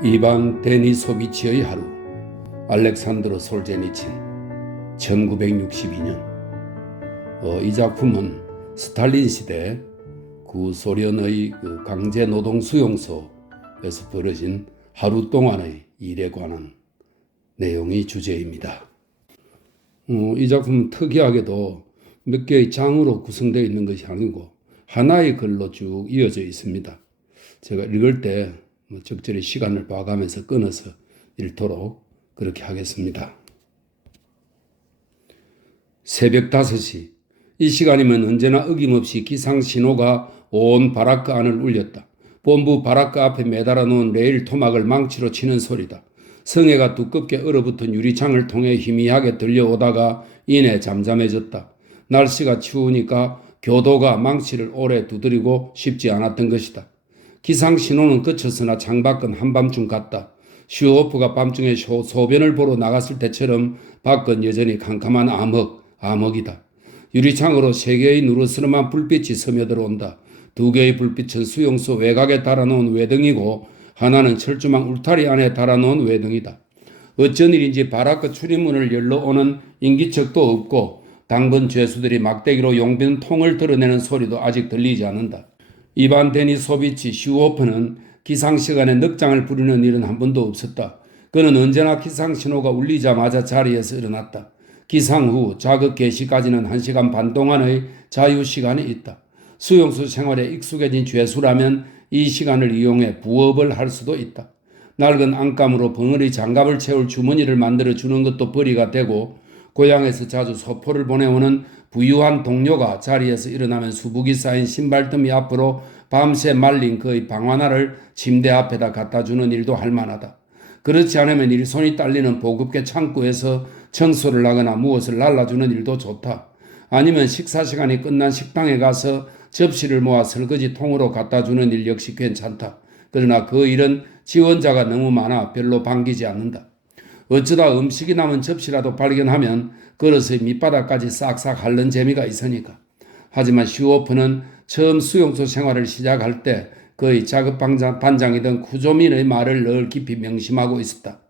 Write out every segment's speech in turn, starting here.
이반 데니소비치의 하루. 알렉산드로 솔제니친 1962년. 이 작품은 스탈린 시대 구소련의 강제 노동 수용소에서 벌어진 하루 동안의 일에 관한 내용이 주제입니다. 이 작품은 특이하게도 몇 개의 장으로 구성되어 있는 것이 아니고 하나의 글로 쭉 이어져 있습니다. 제가 읽을 때 적절히 시간을 봐가면서 끊어서 읽도록 그렇게 하겠습니다. 새벽 5시. 이 시간이면 언제나 어김없이 기상신호가 온 바라크 안을 울렸다. 본부 바라크 앞에 매달아 놓은 레일 토막을 망치로 치는 소리다. 성에가 두껍게 얼어붙은 유리창을 통해 희미하게 들려오다가 이내 잠잠해졌다. 날씨가 추우니까 교도가 망치를 오래 두드리고 싶지 않았던 것이다. 기상신호는 그쳤으나 창밖은 한밤중 같다. 슈오프가 밤중에 소변을 보러 나갔을 때처럼 밖은 여전히 캄캄한 암흑이다. 유리창으로 3개의 누르스름한 불빛이 스며들어온다. 2개의 불빛은 수용소 외곽에 달아놓은 외등이고 하나는 철조망 울타리 안에 달아놓은 외등이다. 어쩐 일인지 바라크 출입문을 열러오는 인기척도 없고 당근 죄수들이 막대기로 용빈 통을 드러내는 소리도 아직 들리지 않는다. 이반 데니소비치 슈오프는 기상시간에 넉장을 부리는 일은 한 번도 없었다. 그는 언제나 기상신호가 울리자마자 자리에서 일어났다. 기상 후 작업 개시까지는 1시간 반 동안의 자유시간이 있다. 수용소 생활에 익숙해진 죄수라면 이 시간을 이용해 부업을 할 수도 있다. 낡은 안감으로 벙어리 장갑을 채울 주머니를 만들어 주는 것도 벌이가 되고 고향에서 자주 소포를 보내오는 부유한 동료가 자리에서 일어나면 수북이 쌓인 신발더미 앞으로 밤새 말린 그의 방화나를 침대 앞에다 갖다 주는 일도 할 만하다. 그렇지 않으면 일손이 딸리는 보급계 창구에서 청소를 하거나 무엇을 날라주는 일도 좋다. 아니면 식사 시간이 끝난 식당에 가서 접시를 모아 설거지 통으로 갖다 주는 일 역시 괜찮다. 그러나 그 일은 지원자가 너무 많아 별로 반기지 않는다. 어쩌다 음식이 남은 접시라도 발견하면 그릇의 밑바닥까지 싹싹 핥는 재미가 있으니까. 하지만 슈오프는 처음 수용소 생활을 시작할 때 그의 작업 반장이던 쿠조민의 말을 늘 깊이 명심하고 있었다.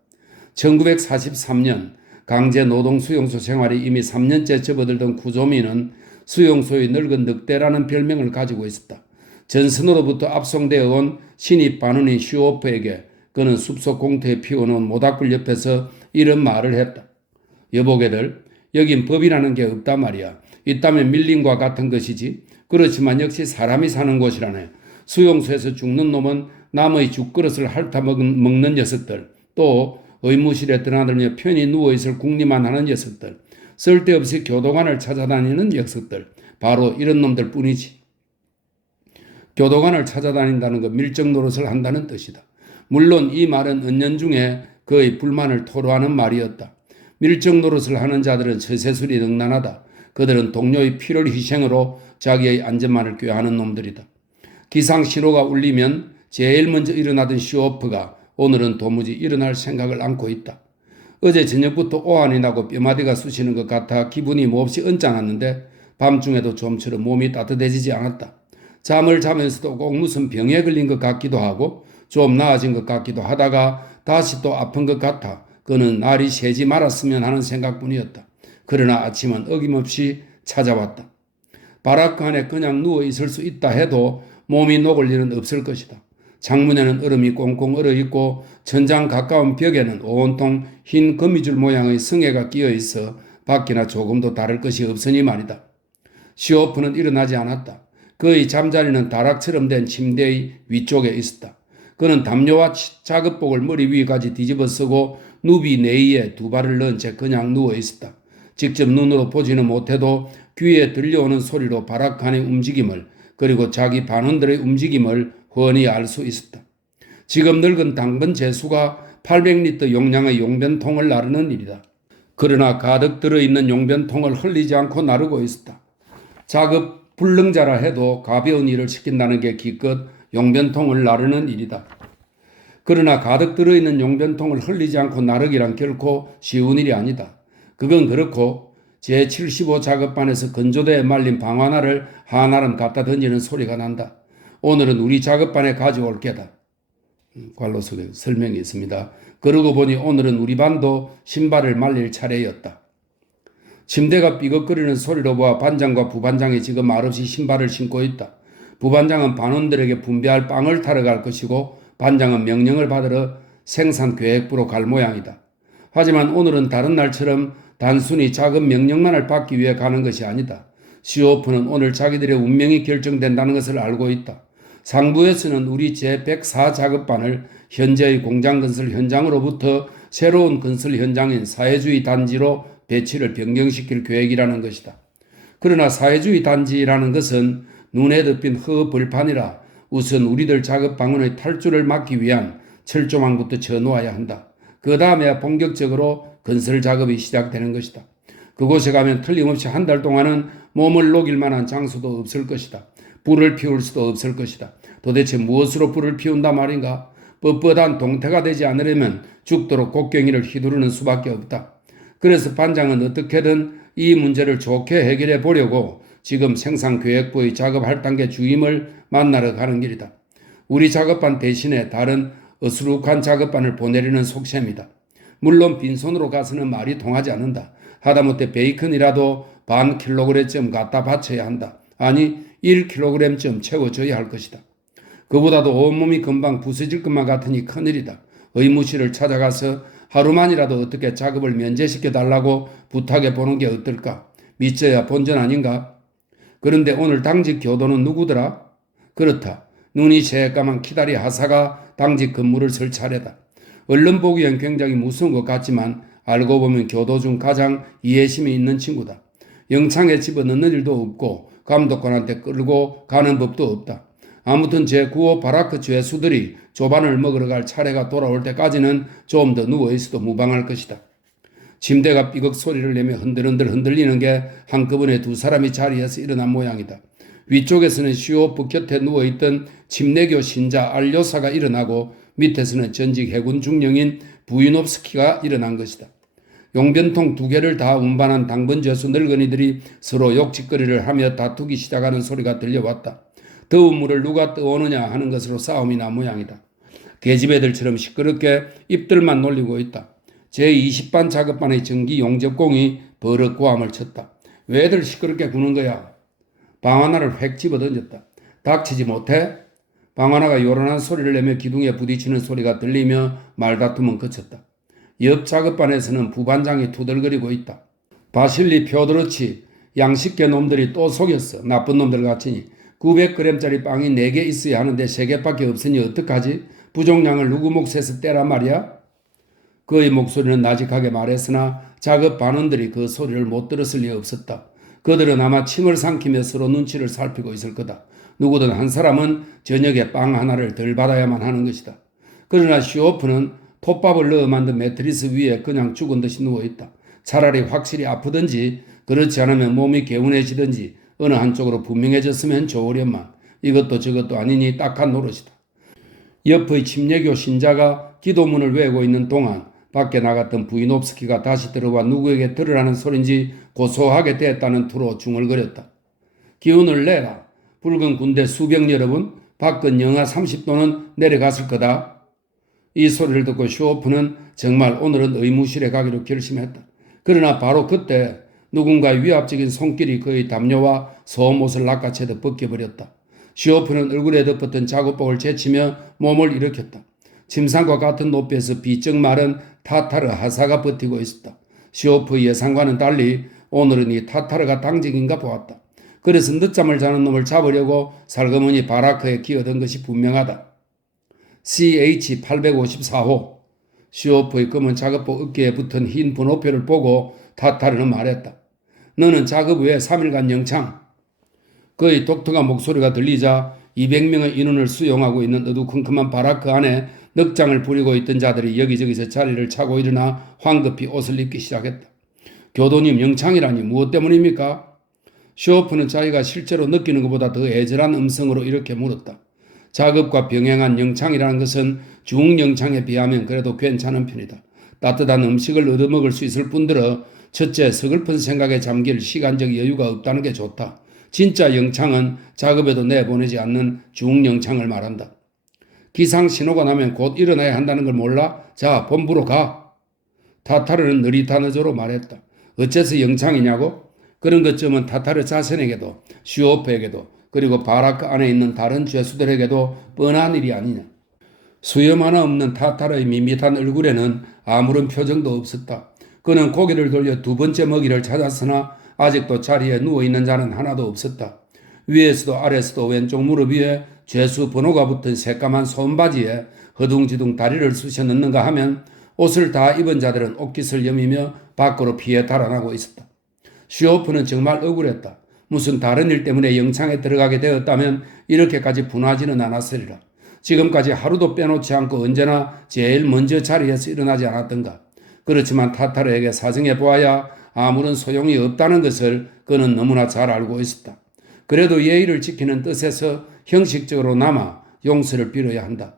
1943년 강제 노동 수용소 생활이 이미 3년째 접어들던 쿠조민은 수용소의 늙은 늑대라는 별명을 가지고 있었다. 전선으로부터 압송되어 온 신입 반원인 슈오프에게 그는 숲속 공터에 피워놓은 모닥불 옆에서 이런 말을 했다. 여보게들, 여긴 법이라는 게 없단 말이야. 있다면 밀림과 같은 것이지. 그렇지만 역시 사람이 사는 곳이라네. 수용소에서 죽는 놈은 남의 죽그릇을 핥아먹는 녀석들, 또 의무실에 드나들며 편히 누워있을 궁리만 하는 녀석들, 쓸데없이 교도관을 찾아다니는 녀석들, 바로 이런 놈들 뿐이지. 교도관을 찾아다닌다는 건 밀정 노릇을 한다는 뜻이다. 물론 이 말은 은연중에 그의 불만을 토로하는 말이었다. 밀정 노릇을 하는 자들은 처세술이 능란하다. 그들은 동료의 피를 희생으로 자기의 안전만을 꾀하는 놈들이다. 기상신호가 울리면 제일 먼저 일어나던 슈오프가 오늘은 도무지 일어날 생각을 않고 있다. 어제 저녁부터 오한이 나고 뼈마디가 쑤시는 것 같아 기분이 몹시 언짢았는데 밤중에도 좀처럼 몸이 따뜻해지지 않았다. 잠을 자면서도 꼭 무슨 병에 걸린 것 같기도 하고 좀 나아진 것 같기도 하다가 다시 또 아픈 것 같아 그는 날이 새지 말았으면 하는 생각뿐이었다. 그러나 아침은 어김없이 찾아왔다. 바라크 안에 그냥 누워 있을 수 있다 해도 몸이 녹을 일은 없을 것이다. 창문에는 얼음이 꽁꽁 얼어있고 천장 가까운 벽에는 온통 흰 거미줄 모양의 성에가 끼어있어 밖이나 조금도 다를 것이 없으니 말이다. 슈오프는 일어나지 않았다. 그의 잠자리는 다락처럼 된 침대의 위쪽에 있었다. 그는 담요와 작업복을 머리 위까지 뒤집어 쓰고 누비 내이에 2발을 넣은 채 그냥 누워 있었다. 직접 눈으로 보지는 못해도 귀에 들려오는 소리로 바라크안의 움직임을 그리고 자기 반원들의 움직임을 훤히 알 수 있었다. 지금 늙은 당근 제수가 800리터 용량의 용변통을 나르는 일이다. 그러나 가득 들어있는 용변통을 흘리지 않고 나르고 있었다. 작업 불능자라 해도 가벼운 일을 시킨다는 게 기껏 용변통을 나르는 일이다. 그러나 가득 들어있는 용변통을 흘리지 않고 나르기란 결코 쉬운 일이 아니다. 그건 그렇고 제75 작업반에서 건조대에 말린 방화나를 한아름 갖다 던지는 소리가 난다. 오늘은 우리 작업반에 가져올 게다. 관로 속에 설명이 있습니다. 그러고 보니 오늘은 우리 반도 신발을 말릴 차례였다. 침대가 삐걱거리는 소리로 보아 반장과 부반장이 지금 말없이 신발을 신고 있다. 부반장은 반원들에게 분배할 빵을 타러 갈 것이고 반장은 명령을 받으러 생산계획부로 갈 모양이다. 하지만 오늘은 다른 날처럼 단순히 작은 명령만을 받기 위해 가는 것이 아니다. 시오프는 오늘 자기들의 운명이 결정된다는 것을 알고 있다. 상부에서는 우리 제104 작업반을 현재의 공장 건설 현장으로부터 새로운 건설 현장인 사회주의 단지로 배치를 변경시킬 계획이라는 것이다. 그러나 사회주의 단지라는 것은 눈에 덮인 허벌판이라 우선 우리들 작업방언의 탈주를 막기 위한 철조망부터 쳐놓아야 한다. 그 다음에 본격적으로 건설 작업이 시작되는 것이다. 그곳에 가면 틀림없이 한 달 동안은 몸을 녹일 만한 장소도 없을 것이다. 불을 피울 수도 없을 것이다. 도대체 무엇으로 불을 피운다 말인가? 뻣뻣한 동태가 되지 않으려면 죽도록 곡괭이를 휘두르는 수밖에 없다. 그래서 반장은 어떻게든 이 문제를 좋게 해결해 보려고 지금 생산계획부의 작업 할당계 주임을 만나러 가는 길이다. 우리 작업반 대신에 다른 어수룩한 작업반을 보내려는 속셈이다. 물론 빈손으로 가서는 말이 통하지 않는다. 하다못해 베이컨이라도 반 킬로그램쯤 갖다 바쳐야 한다. 아니 1kg쯤 채워줘야 할 것이다. 그보다도 온몸이 금방 부서질 것만 같으니 큰일이다. 의무실을 찾아가서 하루만이라도 어떻게 작업을 면제시켜 달라고 부탁해 보는 게 어떨까? 믿져야 본전 아닌가? 그런데 오늘 당직 교도는 누구더라? 그렇다. 눈이 새까만 키다리 하사가 당직 근무를 설 차례다. 얼른 보기엔 굉장히 무서운 것 같지만 알고 보면 교도 중 가장 이해심이 있는 친구다. 영창에 집어넣는 일도 없고 감독관한테 끌고 가는 법도 없다. 아무튼 제9호 바라크 죄수들이 조반을 먹으러 갈 차례가 돌아올 때까지는 좀 더 누워있어도 무방할 것이다. 침대가 삐걱 소리를 내며 흔들흔들 흔들리는 게 한꺼번에 두 사람이 자리에서 일어난 모양이다. 위쪽에서는 시오프 곁에 누워있던 침례교 신자 알료사가 일어나고 밑에서는 전직 해군 중령인 부이노프스키가 일어난 것이다. 용변통 두 개를 다 운반한 당번죄수 늙은이들이 서로 욕짓거리를 하며 다투기 시작하는 소리가 들려왔다. 더운 물을 누가 떠오느냐 하는 것으로 싸움이 난 모양이다. 계집애들처럼 시끄럽게 입들만 놀리고 있다. 제20반 작업반의 전기 용접공이 버럭 고함을 쳤다. 왜들 시끄럽게 구는 거야? 방 하나를 획 집어던졌다. 닥치지 못해? 방 하나가 요란한 소리를 내며 기둥에 부딪히는 소리가 들리며 말다툼은 그쳤다. 옆 작업반에서는 부반장이 투덜거리고 있다. 바실리 표드로치 양식계 놈들이 또 속였어. 나쁜 놈들 같으니. 900g짜리 빵이 4개 있어야 하는데 3개밖에 없으니 어떡하지? 부종량을 누구 몫에서 떼란 말이야? 그의 목소리는 나직하게 말했으나 작업 반원들이 그 소리를 못 들었을 리 없었다. 그들은 아마 침을 삼키며 서로 눈치를 살피고 있을 거다. 누구든 한 사람은 저녁에 빵 하나를 덜 받아야만 하는 것이다. 그러나 시오프는 톱밥을 넣어 만든 매트리스 위에 그냥 죽은 듯이 누워있다. 차라리 확실히 아프든지 그렇지 않으면 몸이 개운해지든지 어느 한쪽으로 분명해졌으면 좋으련만 이것도 저것도 아니니 딱한 노릇이다. 옆의 침례교 신자가 기도문을 외우고 있는 동안 밖에 나갔던 부이노프스키가 다시 들어와 누구에게 들으라는 소린지 고소하게 됐다는 투로 중얼거렸다. 기운을 내라. 붉은 군대 수병 여러분, 밖은 영하 30도는 내려갔을 거다. 이 소리를 듣고 쇼오프는 정말 오늘은 의무실에 가기로 결심했다. 그러나 바로 그때 누군가의 위압적인 손길이 그의 담요와 소옷을 낚아채듯 벗겨버렸다. 쇼오프는 얼굴에 덮었던 작업복을 제치며 몸을 일으켰다. 침상과 같은 높이에서 비쩍 마른 타타르 하사가 버티고 있었다. 쇼오프의 예상과는 달리 오늘은 이 타타르가 당직인가 보았다. 그래서 늦잠을 자는 놈을 잡으려고 살그머니 바라크에 기어든 것이 분명하다. CH854호 쇼오프의 검은 작업복 어깨에 붙은 흰 번호표를 보고 타타르는 말했다. 너는 작업 후에 3일간 영창. 그의 독특한 목소리가 들리자 200명의 인원을 수용하고 있는 어두컴컴한 바라크 안에 넉장을 부리고 있던 자들이 여기저기서 자리를 차고 일어나 황급히 옷을 입기 시작했다. 교도님 영창이라니 무엇 때문입니까? 쇼오프는 자기가 실제로 느끼는 것보다 더 애절한 음성으로 이렇게 물었다. 작업과 병행한 영창이라는 것은 중영창에 비하면 그래도 괜찮은 편이다. 따뜻한 음식을 얻어먹을 수 있을 뿐더러 첫째 서글픈 생각에 잠길 시간적 여유가 없다는 게 좋다. 진짜 영창은 작업에도 내보내지 않는 중영창을 말한다. 기상신호가 나면 곧 일어나야 한다는 걸 몰라? 자, 본부로 가. 타타르는 느리타느조로 말했다. 어째서 영창이냐고? 그런 것쯤은 타타르 자신에게도 슈오프에게도 그리고 바라크 안에 있는 다른 죄수들에게도 뻔한 일이 아니냐. 수염 하나 없는 타타르의 밋밋한 얼굴에는 아무런 표정도 없었다. 그는 고개를 돌려 두 번째 먹이를 찾았으나 아직도 자리에 누워있는 자는 하나도 없었다. 위에서도 아래서도 왼쪽 무릎 위에 죄수 번호가 붙은 새까만 손바지에 허둥지둥 다리를 쑤셔 넣는가 하면 옷을 다 입은 자들은 옷깃을 여미며 밖으로 피해 달아나고 있었다. 슈오프는 정말 억울했다. 무슨 다른 일 때문에 영창에 들어가게 되었다면 이렇게까지 분하지는 않았으리라. 지금까지 하루도 빼놓지 않고 언제나 제일 먼저 자리에서 일어나지 않았던가. 그렇지만 타타르에게 사정해 보아야 아무런 소용이 없다는 것을 그는 너무나 잘 알고 있었다. 그래도 예의를 지키는 뜻에서 형식적으로 남아 용서를 빌어야 한다.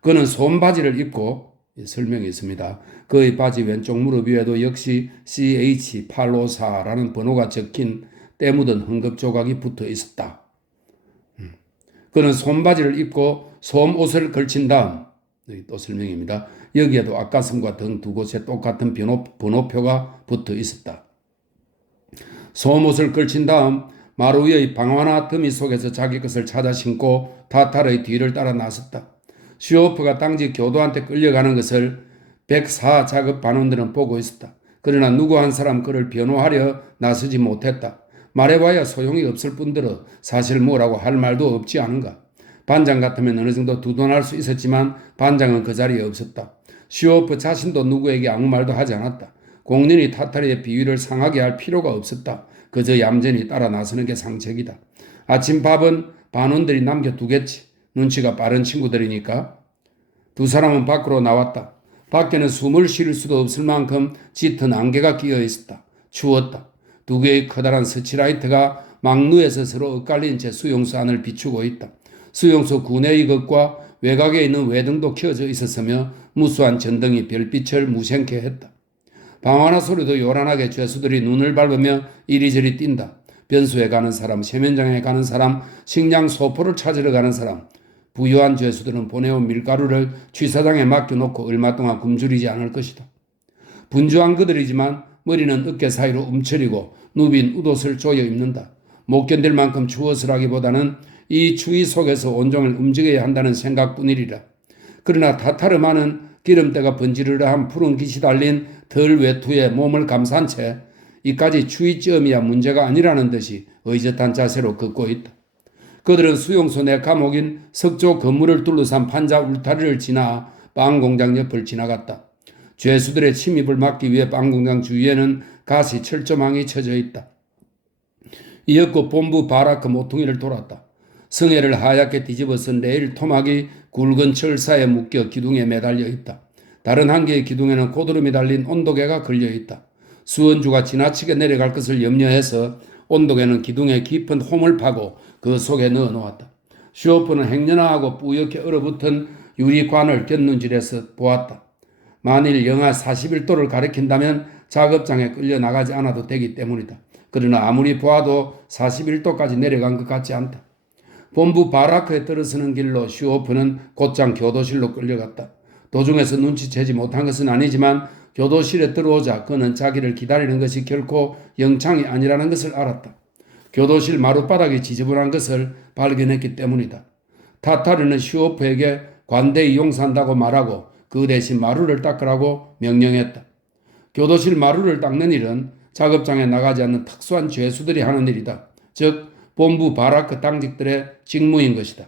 그는 손바지를 입고 설명이 있습니다. 그의 바지 왼쪽 무릎 위에도 역시 CH854라는 번호가 적힌 때 묻은 헝겊 조각이 붙어 있었다. 그는 손바지를 입고 솜옷을 걸친 다음, 여기 또 설명입니다. 여기에도 앞가슴과 등 두 곳에 똑같은 번호표가 붙어 있었다. 솜옷을 걸친 다음 마루 위의 방화나 더미 속에서 자기 것을 찾아 신고 타타르의 뒤를 따라 나섰다. 슈오프가 당시 교도한테 끌려가는 것을 104 작업 반원들은 보고 있었다. 그러나 누구 한 사람 그를 변호하려 나서지 못했다. 말해봐야 소용이 없을 뿐더러 사실 뭐라고 할 말도 없지 않은가. 반장 같으면 어느 정도 두둔할 수 있었지만 반장은 그 자리에 없었다. 슈오프 자신도 누구에게 아무 말도 하지 않았다. 공연히 타타르의 비위를 상하게 할 필요가 없었다. 그저 얌전히 따라 나서는 게 상책이다. 아침 밥은 반원들이 남겨두겠지. 눈치가 빠른 친구들이니까. 두 사람은 밖으로 나왔다. 밖에는 숨을 쉴 수도 없을 만큼 짙은 안개가 끼어 있었다. 추웠다. 두 개의 커다란 스치라이트가 막루에서 서로 엇갈린 채 수용소 안을 비추고 있다. 수용소 구내의 것과 외곽에 있는 외등도 켜져 있었으며 무수한 전등이 별빛을 무생케 했다. 방화나 소리도 요란하게 죄수들이 눈을 밟으며 이리저리 뛴다. 변소에 가는 사람, 세면장에 가는 사람, 식량 소포를 찾으러 가는 사람. 부유한 죄수들은 보내온 밀가루를 취사장에 맡겨놓고 얼마 동안 굶주리지 않을 것이다. 분주한 그들이지만 머리는 어깨 사이로 움츠리고 누빈 웃옷을 조여 입는다. 못 견딜 만큼 추워서라기보다는 이 추위 속에서 온종일 움직여야 한다는 생각뿐이리라. 그러나 타타르만은 기름때가 번지르르한 푸른 깃이 달린 덜 외투에 몸을 감싼 채 이까지 추위쯤이야 문제가 아니라는 듯이 의젓한 자세로 걷고 있다. 그들은 수용소 내 감옥인 석조 건물을 둘러싼 판자 울타리를 지나 빵 공장 옆을 지나갔다. 죄수들의 침입을 막기 위해 빵 공장 주위에는 가시 철조망이 쳐져 있다. 이윽고 본부 바라크 모퉁이를 돌았다. 성에를 하얗게 뒤집어 쓴 레일 토막이 굵은 철사에 묶여 기둥에 매달려 있다. 다른 한 개의 기둥에는 고드름이 달린 온도계가 걸려 있다. 수원주가 지나치게 내려갈 것을 염려해서 온도계는 기둥에 깊은 홈을 파고 그 속에 넣어 놓았다. 슈오프는 행여나하고 뿌옇게 얼어붙은 유리관을 곁눈질해서 보았다. 만일 영하 41도를 가리킨다면 작업장에 끌려 나가지 않아도 되기 때문이다. 그러나 아무리 보아도 41도까지 내려간 것 같지 않다. 본부 바라크에 들어서는 길로 슈오프는 곧장 교도실로 끌려갔다. 도중에서 눈치채지 못한 것은 아니지만 교도실에 들어오자 그는 자기를 기다리는 것이 결코 영창이 아니라는 것을 알았다. 교도실 마룻바닥이 지저분한 것을 발견했기 때문이다. 타타르는 슈오프에게 관대히 용서한다고 말하고 그 대신 마루를 닦으라고 명령했다. 교도실 마루를 닦는 일은 작업장에 나가지 않는 특수한 죄수들이 하는 일이다. 즉 본부 바라크 당직들의 직무인 것이다.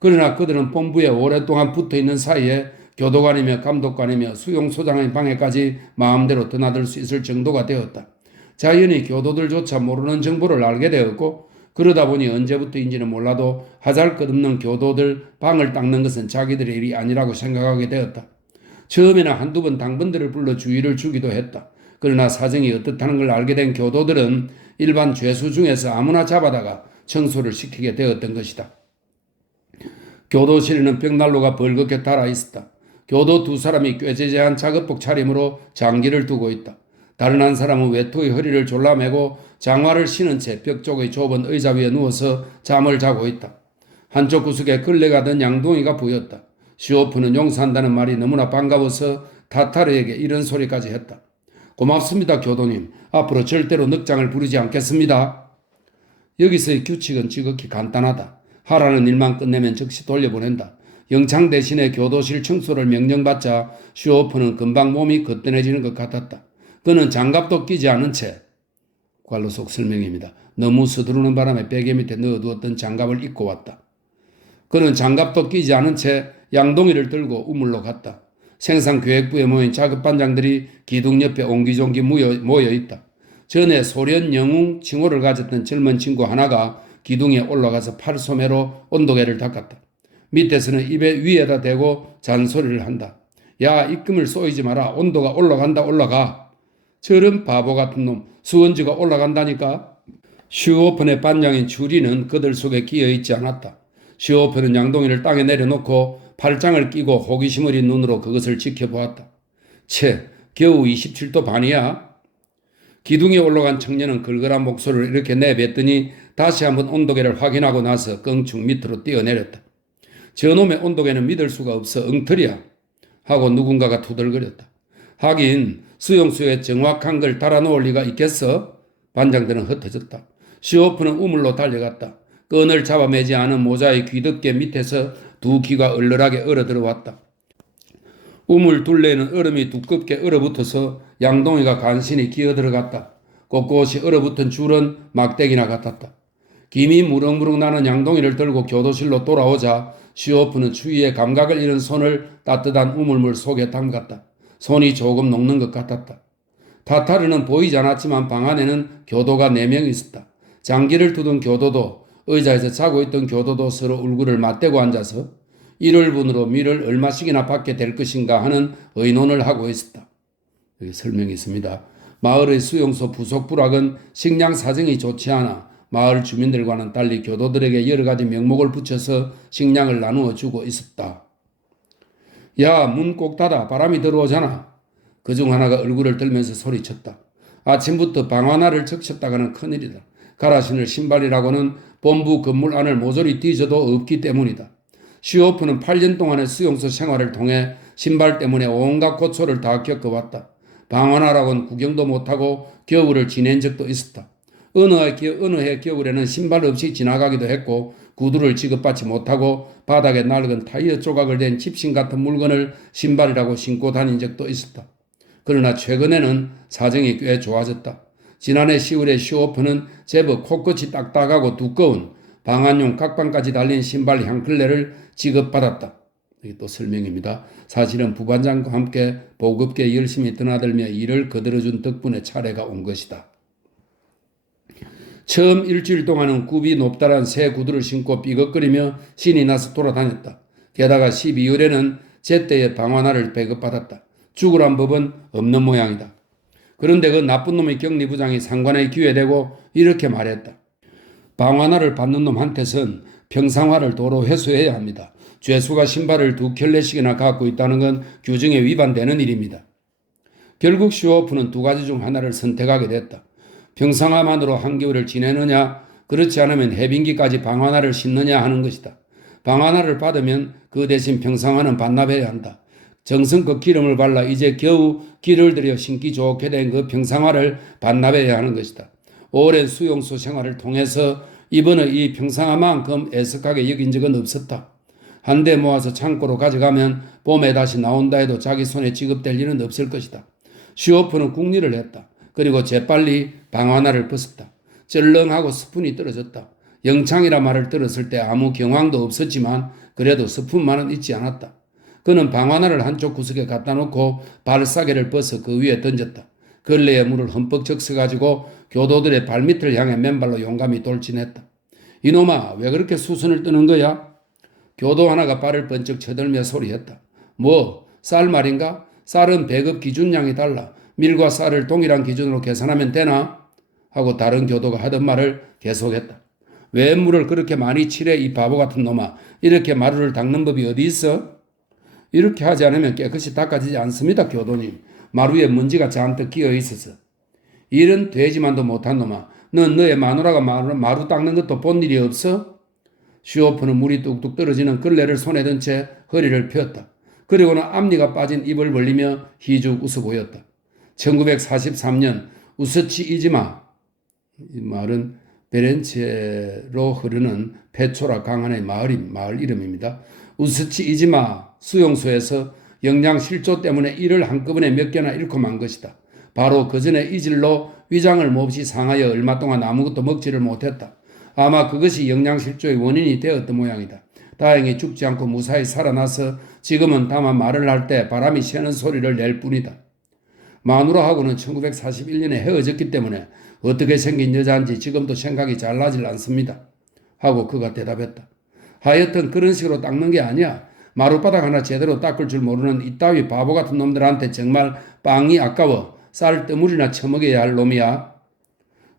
그러나 그들은 본부에 오랫동안 붙어있는 사이에 교도관이며 감독관이며 수용소장의 방에까지 마음대로 드나들 수 있을 정도가 되었다. 자연히 교도들조차 모르는 정보를 알게 되었고 그러다 보니 언제부터인지는 몰라도 하잘것없는 교도들 방을 닦는 것은 자기들의 일이 아니라고 생각하게 되었다. 처음에는 한두 번 당번들을 불러 주의를 주기도 했다. 그러나 사정이 어떻다는 걸 알게 된 교도들은 일반 죄수 중에서 아무나 잡아다가 청소를 시키게 되었던 것이다. 교도실에는 벽난로가 벌겋게 달아 있었다. 교도 두 사람이 꾀재재한 작업복 차림으로 장기를 두고 있다. 다른 한 사람은 외투의 허리를 졸라매고 장화를 신은 채 벽 쪽의 좁은 의자 위에 누워서 잠을 자고 있다. 한쪽 구석에 걸레가던 양동이가 보였다. 시오프는 용서한다는 말이 너무나 반가워서 타타르에게 이런 소리까지 했다. 고맙습니다, 교도님. 앞으로 절대로 늑장을 부리지 않겠습니다. 여기서의 규칙은 지극히 간단하다. 하라는 일만 끝내면 즉시 돌려보낸다. 영창 대신에 교도실 청소를 명령받자 시오프는 금방 몸이 거뜬해지는 것 같았다. 그는 장갑도 끼지 않은 채, 관로 속 설명입니다. 너무 서두르는 바람에 베개 밑에 넣어두었던 장갑을 입고 왔다. 그는 장갑도 끼지 않은 채 양동이를 들고 우물로 갔다. 생산교획부에 모인 자급반장들이 기둥 옆에 옹기종기 모여 있다. 전에 소련 영웅 칭호를 가졌던 젊은 친구 하나가 기둥에 올라가서 팔소매로 온도계를 닦았다. 밑에서는 입에 위에다 대고 잔소리를 한다. 야, 입금을 쏘이지 마라. 온도가 올라간다 올라가. 저런 바보 같은 놈, 수원지가 올라간다니까. 슈오픈의 반장인 주리는 그들 속에 끼어있지 않았다. 슈오픈은 양동이를 땅에 내려놓고 팔짱을 끼고 호기심 어린 눈으로 그것을 지켜보았다. 채, 겨우 27도 반이야? 기둥에 올라간 청년은 걸걸한 목소리를 이렇게 내뱉더니 다시 한번 온도계를 확인하고 나서 껑충 밑으로 뛰어내렸다. 저놈의 온도계는 믿을 수가 없어. 엉터리야. 하고 누군가가 투덜거렸다. 하긴 수용소에 정확한 걸 달아놓을 리가 있겠어? 반장들은 흩어졌다. 시오프는 우물로 달려갔다. 끈을 잡아매지 않은 모자의 귀덮개 밑에서 두 귀가 얼얼하게 얼어들어왔다. 우물 둘레에는 얼음이 두껍게 얼어붙어서 양동이가 간신히 기어들어갔다. 꼿꼿이 얼어붙은 줄은 막대기나 같았다. 김이 무럭무럭 나는 양동이를 들고 교도실로 돌아오자 시오프는 추위에 감각을 잃은 손을 따뜻한 우물물 속에 담갔다. 손이 조금 녹는 것 같았다. 타타르는 보이지 않았지만 방 안에는 교도가 4명 있었다. 장기를 두던 교도도, 의자에서 자고 있던 교도도 서로 얼굴을 맞대고 앉아서 1월분으로 밀을 얼마씩이나 받게 될 것인가 하는 의논을 하고 있었다. 여기 설명이 있습니다. 마을의 수용소 부속 부락은 식량 사정이 좋지 않아 마을 주민들과는 달리 교도들에게 여러 가지 명목을 붙여서 식량을 나누어 주고 있었다. 야, 문 꼭 닫아. 바람이 들어오잖아. 그중 하나가 얼굴을 들면서 소리쳤다. 아침부터 방 하나를 적셨다가는 큰일이다. 갈아 신을 신발이라고는 본부 건물 안을 모조리 뒤져도 없기 때문이다. 시오프는 8년 동안의 수용소 생활을 통해 신발 때문에 온갖 고초를 다 겪어왔다. 방 하나라고는 구경도 못하고 겨울을 지낸 적도 있었다. 어느 해 겨울에는 신발 없이 지나가기도 했고 구두를 지급받지 못하고 바닥에 낡은 타이어 조각을 댄 집신 같은 물건을 신발이라고 신고 다닌 적도 있었다. 그러나 최근에는 사정이 꽤 좋아졌다. 지난해 10월에 시오프는 제법 코끝이 딱딱하고 두꺼운 방한용 각방까지 달린 신발 한 켤레를 지급받았다. 이게 또 설명입니다. 사실은 부반장과 함께 보급계 열심히 드나들며 일을 거들어준 덕분에 차례가 온 것이다. 처음 일주일 동안은 굽이 높다란 새 구두를 신고 삐걱거리며 신이 나서 돌아다녔다. 게다가 12월에는 제때에 방 하나를 배급받았다. 죽으란 법은 없는 모양이다. 그런데 그 나쁜 놈의 격리부장이 상관에 기회되고 이렇게 말했다. 방 하나를 받는 놈한테선 평상화를 도로 회수해야 합니다. 죄수가 신발을 2켤레씩이나 갖고 있다는 건 규정에 위반되는 일입니다. 결국 시오프는 2가지 중 하나를 선택하게 됐다. 평상화만으로 한겨울을 지내느냐, 그렇지 않으면 해빙기까지 방 하나를 신느냐 하는 것이다. 방 하나를 받으면 그 대신 평상화는 반납해야 한다. 정성껏 기름을 발라 이제 겨우 기를 들여 신기 좋게 된 그 평상화를 반납해야 하는 것이다. 오랜 수용소 생활을 통해서 이번에 이 평상화만큼 애석하게 여긴 적은 없었다. 한 대 모아서 창고로 가져가면 봄에 다시 나온다 해도 자기 손에 지급될 일은 없을 것이다. 시오프는 궁리를 했다. 그리고 재빨리 방 하나를 벗었다. 쩔렁하고 스푼이 떨어졌다. 영창이라 말을 들었을 때 아무 경황도 없었지만 그래도 스푼만은 잊지 않았다. 그는 방 하나를 한쪽 구석에 갖다 놓고 발싸개를 벗어 그 위에 던졌다. 걸레에 물을 흠뻑 적셔가지고 교도들의 발밑을 향해 맨발로 용감히 돌진했다. 이놈아, 왜 그렇게 수선을 뜨는 거야? 교도 하나가 발을 번쩍 쳐들며 소리했다. 뭐, 쌀 말인가? 쌀은 배급 기준량이 달라. 밀과 쌀을 동일한 기준으로 계산하면 되나? 하고 다른 교도가 하던 말을 계속했다. 왜 물을 그렇게 많이 칠해 이 바보 같은 놈아. 이렇게 마루를 닦는 법이 어디 있어? 이렇게 하지 않으면 깨끗이 닦아지지 않습니다, 교도님. 마루에 먼지가 잔뜩 끼어 있어서. 일은 되지만도 못한 놈아. 넌 너의 마누라가 마루 닦는 것도 본 일이 없어? 슈오프는 물이 뚝뚝 떨어지는 걸레를 손에 든 채 허리를 폈다. 그리고는 앞니가 빠진 입을 벌리며 희죽 웃어 보였다. 1943년 우스치 이지마, 이 말은 베렌체로 흐르는 페초라 강한의 마을 이름입니다. 우스치 이지마 수용소에서 영양 실조 때문에 이를 한꺼번에 몇 개나 잃고 만 것이다. 바로 그 전에 이질로 위장을 몹시 상하여 얼마 동안 아무것도 먹지를 못했다. 아마 그것이 영양실조의 원인이 되었던 모양이다. 다행히 죽지 않고 무사히 살아나서 지금은 다만 말을 할 때 바람이 새는 소리를 낼 뿐이다. 마누라하고는 1941년에 헤어졌기 때문에 어떻게 생긴 여자인지 지금도 생각이 잘 나질 않습니다. 하고 그가 대답했다. 하여튼 그런 식으로 닦는 게 아니야. 마룻바닥 하나 제대로 닦을 줄 모르는 이따위 바보 같은 놈들한테 정말 빵이 아까워 쌀뜨물이나 처먹여야 할 놈이야.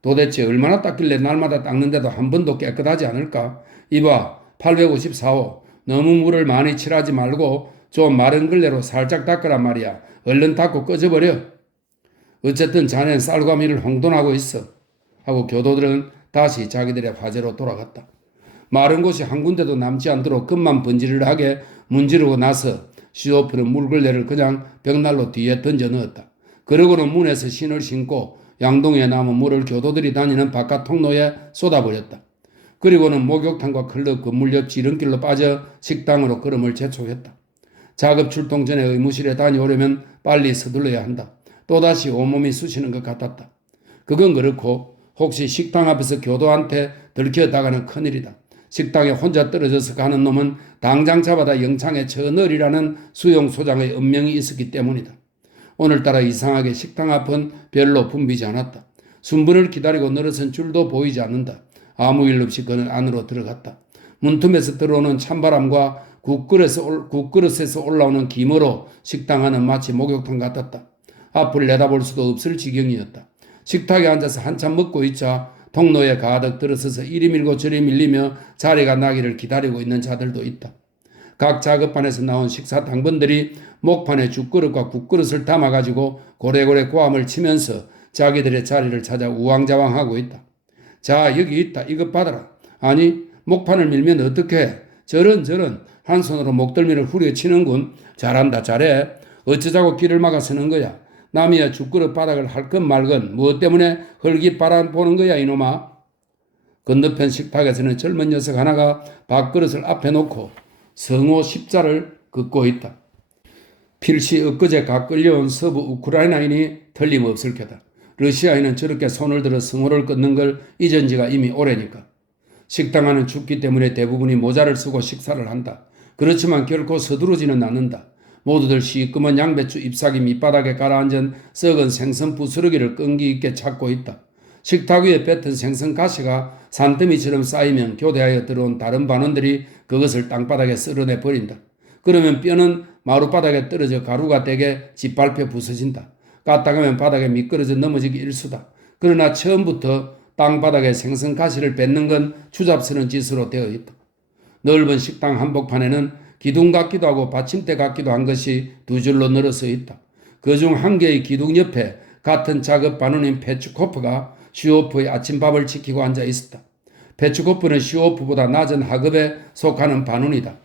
도대체 얼마나 닦길래 날마다 닦는데도 한 번도 깨끗하지 않을까? 이봐 854호 너무 물을 많이 칠하지 말고 좀 마른 걸레로 살짝 닦으란 말이야. 얼른 닦고 꺼져버려. 어쨌든 자넨 쌀과 밀을 혼돈하고 있어. 하고 교도들은 다시 자기들의 화제로 돌아갔다. 마른 곳이 한 군데도 남지 않도록 끝만 번지르르하게 문지르고 나서 슈오프는 물걸레를 그냥 벽난로 뒤에 던져 넣었다. 그러고는 문에서 신을 신고 양동이에 남은 물을 교도들이 다니는 바깥 통로에 쏟아버렸다. 그리고는 목욕탕과 클럽 건물 옆 지름길로 빠져 식당으로 걸음을 재촉했다. 작업 출동 전에 의무실에 다녀오려면 빨리 서둘러야 한다. 또다시 온몸이 쑤시는 것 같았다. 그건 그렇고 혹시 식당 앞에서 교도한테 들켜다가는 큰일이다. 식당에 혼자 떨어져서 가는 놈은 당장 잡아다 영창에 쳐넣으리라는 수용소장의 엄명이 있었기 때문이다. 오늘따라 이상하게 식당 앞은 별로 붐비지 않았다. 순번을 기다리고 늘어선 줄도 보이지 않는다. 아무 일 없이 그는 안으로 들어갔다. 문틈에서 들어오는 찬바람과 국그릇에서 올라오는 기모로 식당 안은 마치 목욕탕 같았다. 앞을 내다볼 수도 없을 지경이었다. 식탁에 앉아서 한참 먹고 있자 통로에 가득 들어서서 이리 밀고 저리 밀리며 자리가 나기를 기다리고 있는 자들도 있다. 각 작업반에서 나온 식사 당번들이 목판에 죽그릇과 국그릇을 담아가지고 고래고래 고함을 치면서 자기들의 자리를 찾아 우왕좌왕하고 있다. 자 여기 있다. 이것 받아라. 아니 목판을 밀면 어떻게 해. 저런 한 손으로 목덜미를 후려치는군. 잘한다 잘해. 어쩌자고 길을 막아 서는 거야. 남이야 죽그릇 바닥을 할 건 말건 무엇 때문에 헐기 바라보는 거야 이놈아. 건너편 식탁에서는 젊은 녀석 하나가 밥그릇을 앞에 놓고 성호 십자를 긋고 있다. 필시 엊그제 각 끌려온 서부 우크라이나인이 틀림없을 게다. 러시아인은 저렇게 손을 들어 성호를 끊는 걸 잊은 지가 이미 오래니까. 식당 안은 춥기 때문에 대부분이 모자를 쓰고 식사를 한다. 그렇지만 결코 서두르지는 않는다. 모두들 시꺼먼 양배추 잎사귀 밑바닥에 가라앉은 썩은 생선 부스러기를 끈기 있게 찾고 있다. 식탁 위에 뱉은 생선 가시가 산더미처럼 쌓이면 교대하여 들어온 다른 반원들이 그것을 땅바닥에 쓸어내 버린다. 그러면 뼈는 마룻바닥에 떨어져 가루가 되게 짓밟혀 부서진다. 까딱하면 바닥에 미끄러져 넘어지기 일수다. 그러나 처음부터 땅바닥에 생선 가시를 뱉는 건 추잡스러운 짓으로 되어 있다. 넓은 식당 한복판에는 기둥 같기도 하고 받침대 같기도 한 것이 두 줄로 늘어서 있다. 그중 한 개의 기둥 옆에 같은 작업 반원인 페츠코프가 슈오프의 아침밥을 지키고 앉아 있었다. 페츠코프는 슈오프보다 낮은 하급에 속하는 반원이다.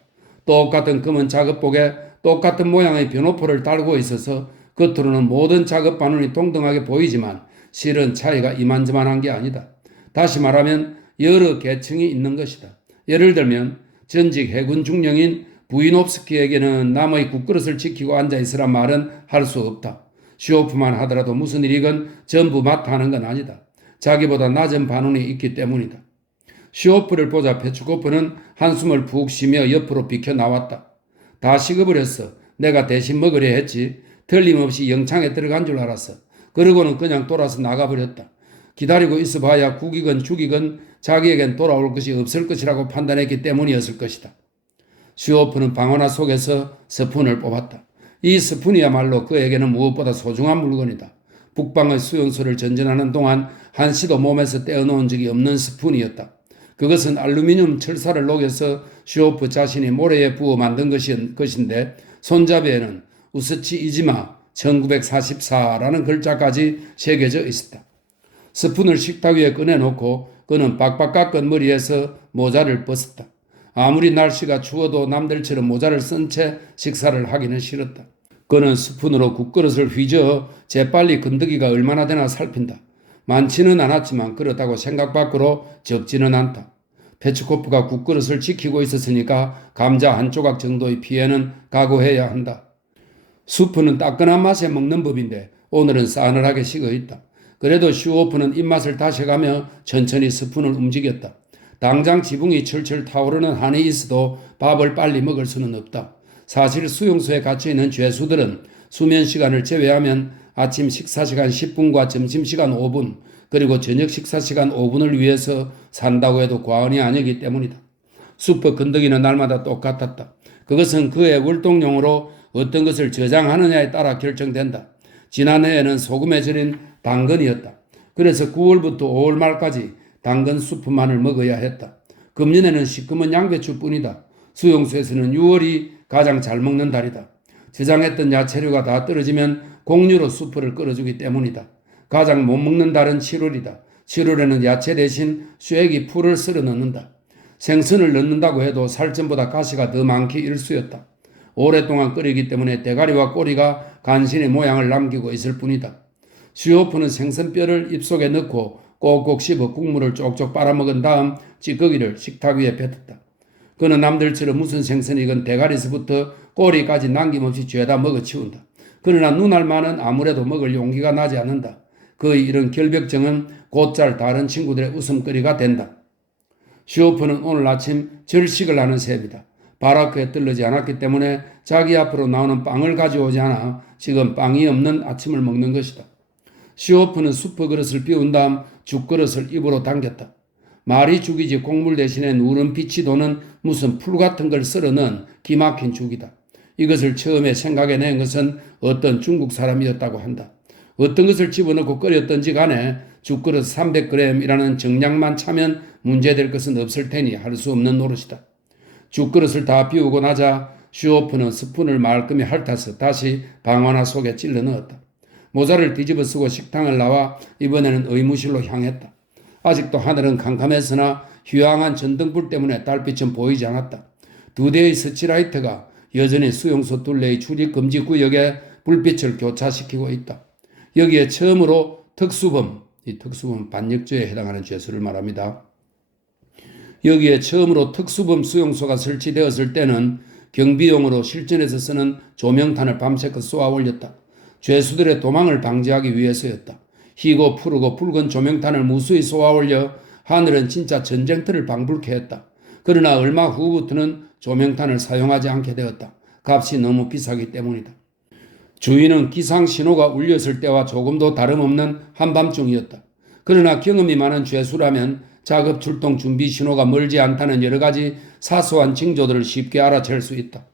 똑같은 검은 작업복에 똑같은 모양의 변호포를 달고 있어서 겉으로는 모든 작업 반원이 동등하게 보이지만 실은 차이가 이만저만한 게 아니다. 다시 말하면 여러 계층이 있는 것이다. 예를 들면 전직 해군 중령인 부이노프스키에게는 남의 국그릇을 지키고 앉아있으란 말은 할 수 없다. 슈오프만 하더라도 무슨 일이건 전부 맡아 하는 건 아니다. 자기보다 낮은 반원이 있기 때문이다. 슈오프를 보자 페츠코프는 한숨을 푹 쉬며 옆으로 비켜 나왔다. 다 식업을 했어. 내가 대신 먹으려 했지. 틀림없이 영창에 들어간 줄 알았어. 그러고는 그냥 돌아서 나가버렸다. 기다리고 있어봐야 국이건 죽이건 자기에겐 돌아올 것이 없을 것이라고 판단했기 때문이었을 것이다. 슈오프는 방어나 속에서 스푼을 뽑았다. 이 스푼이야말로 그에게는 무엇보다 소중한 물건이다. 북방의 수용소를 전전하는 동안 한시도 몸에서 떼어놓은 적이 없는 스푼이었다. 그것은 알루미늄 철사를 녹여서 슈오프 자신이 모래에 부어 만든 것인데 손잡이에는 우스치 이지마 1944라는 글자까지 새겨져 있었다. 스푼을 식탁 위에 꺼내놓고 그는 빡빡 깎은 머리에서 모자를 벗었다. 아무리 날씨가 추워도 남들처럼 모자를 쓴 채 식사를 하기는 싫었다. 그는 스푼으로 국그릇을 휘저어 재빨리 건더기가 얼마나 되나 살핀다. 많지는 않았지만 그렇다고 생각 밖으로 적지는 않다. 페츠코프가 국그릇을 지키고 있었으니까 감자 한 조각 정도의 피해는 각오해야 한다. 수프는 따끈한 맛에 먹는 법인데 오늘은 싸늘하게 식어 있다. 그래도 슈오프는 입맛을 다셔가며 천천히 스푼을 움직였다. 당장 지붕이 철철 타오르는 한이 있어도 밥을 빨리 먹을 수는 없다. 사실 수용소에 갇혀있는 죄수들은 수면 시간을 제외하면 아침 식사 시간 10분과 점심시간 5분 그리고 저녁 식사 시간 5분을 위해서 산다고 해도 과언이 아니기 때문이다. 수프 건더기는 날마다 똑같았다. 그것은 그의 월동용으로 어떤 것을 저장하느냐에 따라 결정된다. 지난해에는 소금에 절인 당근이었다. 그래서 9월부터 5월 말까지 당근 수프만을 먹어야 했다. 금년에는 시꺼먼 양배추뿐이다. 수용소에서는 6월이 가장 잘 먹는 달이다. 저장했던 야채류가 다 떨어지면 공유로 수프를 끓여주기 때문이다. 가장 못 먹는 달은 7월이다. 7월에는 야채 대신 쇠기 풀을 썰어 넣는다. 생선을 넣는다고 해도 살점보다 가시가 더 많기 일쑤였다. 오랫동안 끓이기 때문에 대가리와 꼬리가 간신히 모양을 남기고 있을 뿐이다. 슈오프는 생선뼈를 입속에 넣고 꼭꼭 씹어 국물을 쪽쪽 빨아먹은 다음 찌꺼기를 식탁 위에 뱉었다. 그는 남들처럼 무슨 생선이건 대가리에서부터 꼬리까지 남김없이 죄다 먹어치운다. 그러나 눈알만은 아무래도 먹을 용기가 나지 않는다. 그의 이런 결벽증은 곧잘 다른 친구들의 웃음거리가 된다. 슈오프는 오늘 아침 절식을 하는 셈이다. 바라크에 들르지 않았기 때문에 자기 앞으로 나오는 빵을 가져오지 않아 지금 빵이 없는 아침을 먹는 것이다. 슈오프는 수프 그릇을 비운 다음 죽그릇을 입으로 당겼다. 말이 죽이지 곡물 대신에 누런 빛이 도는 무슨 풀 같은 걸 썰어 넣은 기막힌 죽이다. 이것을 처음에 생각해낸 것은 어떤 중국 사람이었다고 한다. 어떤 것을 집어넣고 끓였던지 간에 죽그릇 300g이라는 정량만 차면 문제될 것은 없을 테니 할 수 없는 노릇이다. 죽그릇을 다 비우고 나자 슈오프는 스푼을 말끔히 핥아서 다시 방화나 속에 찔러 넣었다. 모자를 뒤집어 쓰고 식당을 나와 이번에는 의무실로 향했다. 아직도 하늘은 캄캄했으나 휴양한 전등불 때문에 달빛은 보이지 않았다. 2대의 스치라이트가 여전히 수용소 둘레의 출입 금지 구역에 불빛을 교차시키고 있다. 여기에 처음으로 특수범, 이 특수범 반역죄에 해당하는 죄수를 말합니다. 여기에 처음으로 특수범 수용소가 설치되었을 때는 경비용으로 실전에서 쓰는 조명탄을 밤새껏 쏘아 올렸다. 죄수들의 도망을 방지하기 위해서였다. 희고 푸르고 붉은 조명탄을 무수히 쏘아 올려 하늘은 진짜 전쟁터를 방불케 했다. 그러나 얼마 후부터는 조명탄을 사용하지 않게 되었다. 값이 너무 비싸기 때문이다. 주인은 기상 신호가 울렸을 때와 조금도 다름없는 한밤중이었다. 그러나 경험이 많은 죄수라면 작업 출동 준비 신호가 멀지 않다는 여러 가지 사소한 징조들을 쉽게 알아챌 수 있다.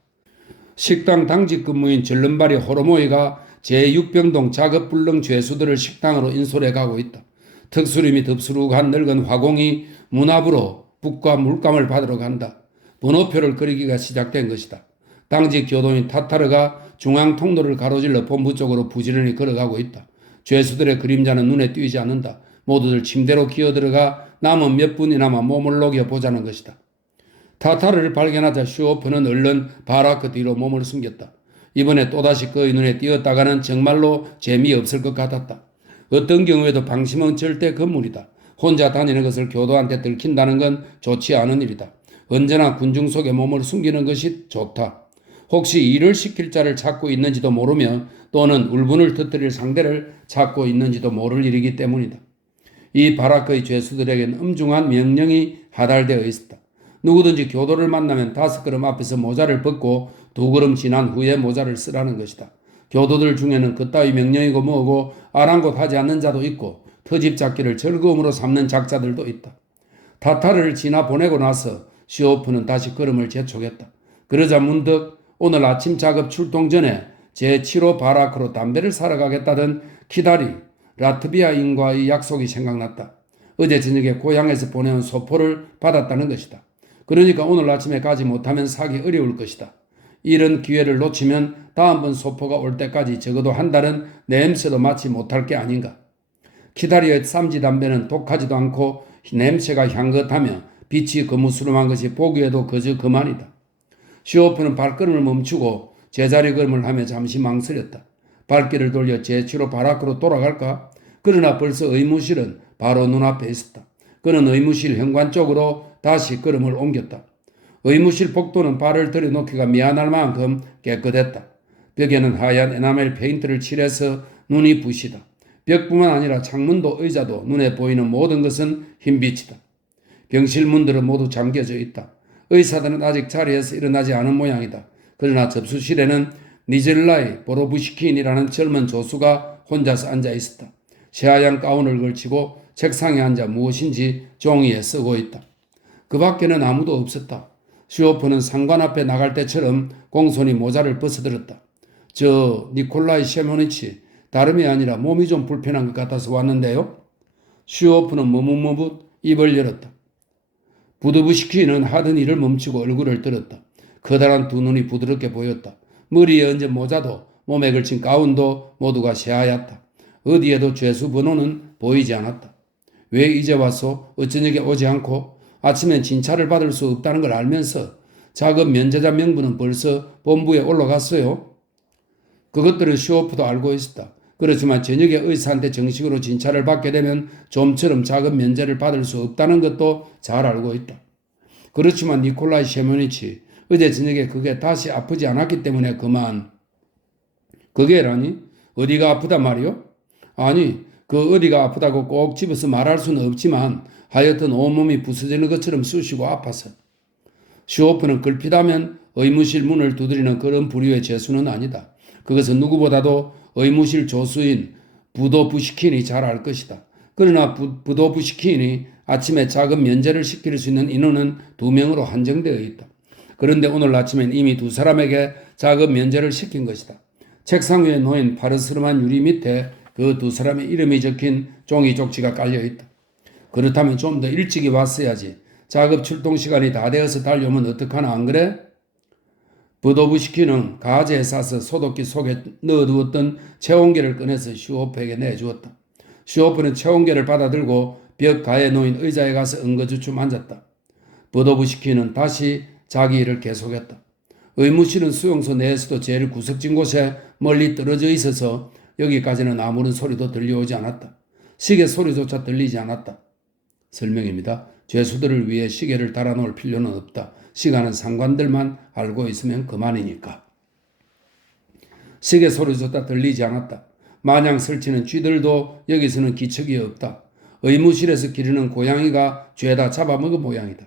식당 당직 근무인 절름발이 호르모이가 제6병동 작업불능 죄수들을 식당으로 인솔해 가고 있다. 특수림이 덥수룩한 늙은 화공이 문 앞으로 북과 물감을 받으러 간다. 번호표를 그리기가 시작된 것이다. 당직 교도인 타타르가 중앙 통로를 가로질러 본부 쪽으로 부지런히 걸어가고 있다. 죄수들의 그림자는 눈에 띄지 않는다. 모두들 침대로 기어들어가 남은 몇 분이나마 몸을 녹여보자는 것이다. 타타르를 발견하자 슈오프는 얼른 바라크 뒤로 몸을 숨겼다. 이번에 또다시 그의 눈에 띄었다가는 정말로 재미없을 것 같았다. 어떤 경우에도 방심은 절대 금물이다. 혼자 다니는 것을 교도한테 들킨다는 건 좋지 않은 일이다. 언제나 군중 속에 몸을 숨기는 것이 좋다. 혹시 일을 시킬 자를 찾고 있는지도 모르며 또는 울분을 터뜨릴 상대를 찾고 있는지도 모를 일이기 때문이다. 이 바라크의 죄수들에겐 엄중한 명령이 하달되어 있었다. 누구든지 교도를 만나면 5걸음 앞에서 모자를 벗고 2걸음 지난 후에 모자를 쓰라는 것이다. 교도들 중에는 그따위 명령이고 뭐고 아랑곳하지 않는 자도 있고 터집 잡기를 즐거움으로 삼는 작자들도 있다. 타타르를 지나 보내고 나서 슈오프는 다시 걸음을 재촉했다. 그러자 문득 오늘 아침 작업 출동 전에 제7호 바라크로 담배를 사러 가겠다던 키다리 라트비아인과의 약속이 생각났다. 어제 저녁에 고향에서 보내온 소포를 받았다는 것이다. 그러니까 오늘 아침에 가지 못하면 사기 어려울 것이다. 이런 기회를 놓치면 다음번 소포가 올 때까지 적어도 한 달은 냄새도 맡지 못할 게 아닌가. 키다리의 쌈지 담배는 독하지도 않고 냄새가 향긋하며 빛이 거무스름한 것이 보기에도 그저 그만이다. 시오프는 발걸음을 멈추고 제자리 걸음을 하며 잠시 망설였다. 발길을 돌려 제치로 바라크로 돌아갈까? 그러나 벌써 의무실은 바로 눈앞에 있었다. 그는 의무실 현관 쪽으로 다시 걸음을 옮겼다. 의무실 복도는 발을 들여놓기가 미안할 만큼 깨끗했다. 벽에는 하얀 에나멜 페인트를 칠해서 눈이 부시다. 벽뿐만 아니라 창문도 의자도 눈에 보이는 모든 것은 흰빛이다. 병실 문들은 모두 잠겨져 있다. 의사들은 아직 자리에서 일어나지 않은 모양이다. 그러나 접수실에는 니젤라이 보로부시킨이라는 젊은 조수가 혼자서 앉아 있었다. 새하얀 가운을 걸치고 책상에 앉아 무엇인지 종이에 쓰고 있다. 그 밖에는 아무도 없었다. 시오프는 상관 앞에 나갈 때처럼 공손히 모자를 벗어들었다. 저 니콜라이 셰모니치, 다름이 아니라 몸이 좀 불편한 것 같아서 왔는데요. 시오프는 머뭇머뭇 입을 열었다. 부드부시키는 하던 일을 멈추고 얼굴을 들었다. 커다란 두 눈이 부드럽게 보였다. 머리에 얹은 모자도 몸에 걸친 가운도 모두가 새하얗다. 어디에도 죄수 번호는 보이지 않았다. 왜 이제 와서 어쩌녁에 오지 않고 아침엔 진찰을 받을 수 없다는 걸 알면서 작은 면제자 명부는 벌써 본부에 올라갔어요. 그것들은 시오프도 알고 있었다. 그렇지만 저녁에 의사한테 정식으로 진찰을 받게 되면 좀처럼 작은 면제를 받을 수 없다는 것도 잘 알고 있다. 그렇지만 니콜라이 셰모니치, 어제 저녁에 그게 다시 아프지 않았기 때문에 그만. 그게라니? 어디가 아프다 말이요? 아니, 그 어디가 아프다고 꼭 집어서 말할 수는 없지만 하여튼 온몸이 부서지는 것처럼 쑤시고 아파서. 시오프는 걸핏하면 의무실 문을 두드리는 그런 부류의 죄수는 아니다. 그것은 누구보다도 의무실 조수인 부도부시킨이 잘 알 것이다. 그러나 부도부시킨이 아침에 작은 면제를 시킬 수 있는 인원은 2명으로 한정되어 있다. 그런데 오늘 아침엔 이미 2사람에게 작은 면제를 시킨 것이다. 책상 위에 놓인 파르스름한 유리 밑에 그 2사람의 이름이 적힌 종이 쪽지가 깔려있다. 그렇다면 좀 더 일찍이 왔어야지. 작업 출동 시간이 다 되어서 달려오면 어떡하나 안 그래? 부도부시키는 가재에 싸서 소독기 속에 넣어두었던 체온계를 꺼내서 시오프에게 내주었다. 시오프는 체온계를 받아들고 벽 가에 놓인 의자에 가서 엉거주춤 앉았다. 부도부시키는 다시 자기 일을 계속했다. 의무실은 수용소 내에서도 제일 구석진 곳에 멀리 떨어져 있어서 여기까지는 아무런 소리도 들려오지 않았다. 시계 소리조차 들리지 않았다. 설명입니다. 죄수들을 위해 시계를 달아놓을 필요는 없다. 시간은 상관들만 알고 있으면 그만이니까. 시계 소리조차 들리지 않았다. 마냥 설치는 쥐들도 여기서는 기척이 없다. 의무실에서 기르는 고양이가 죄다 잡아먹은 모양이다.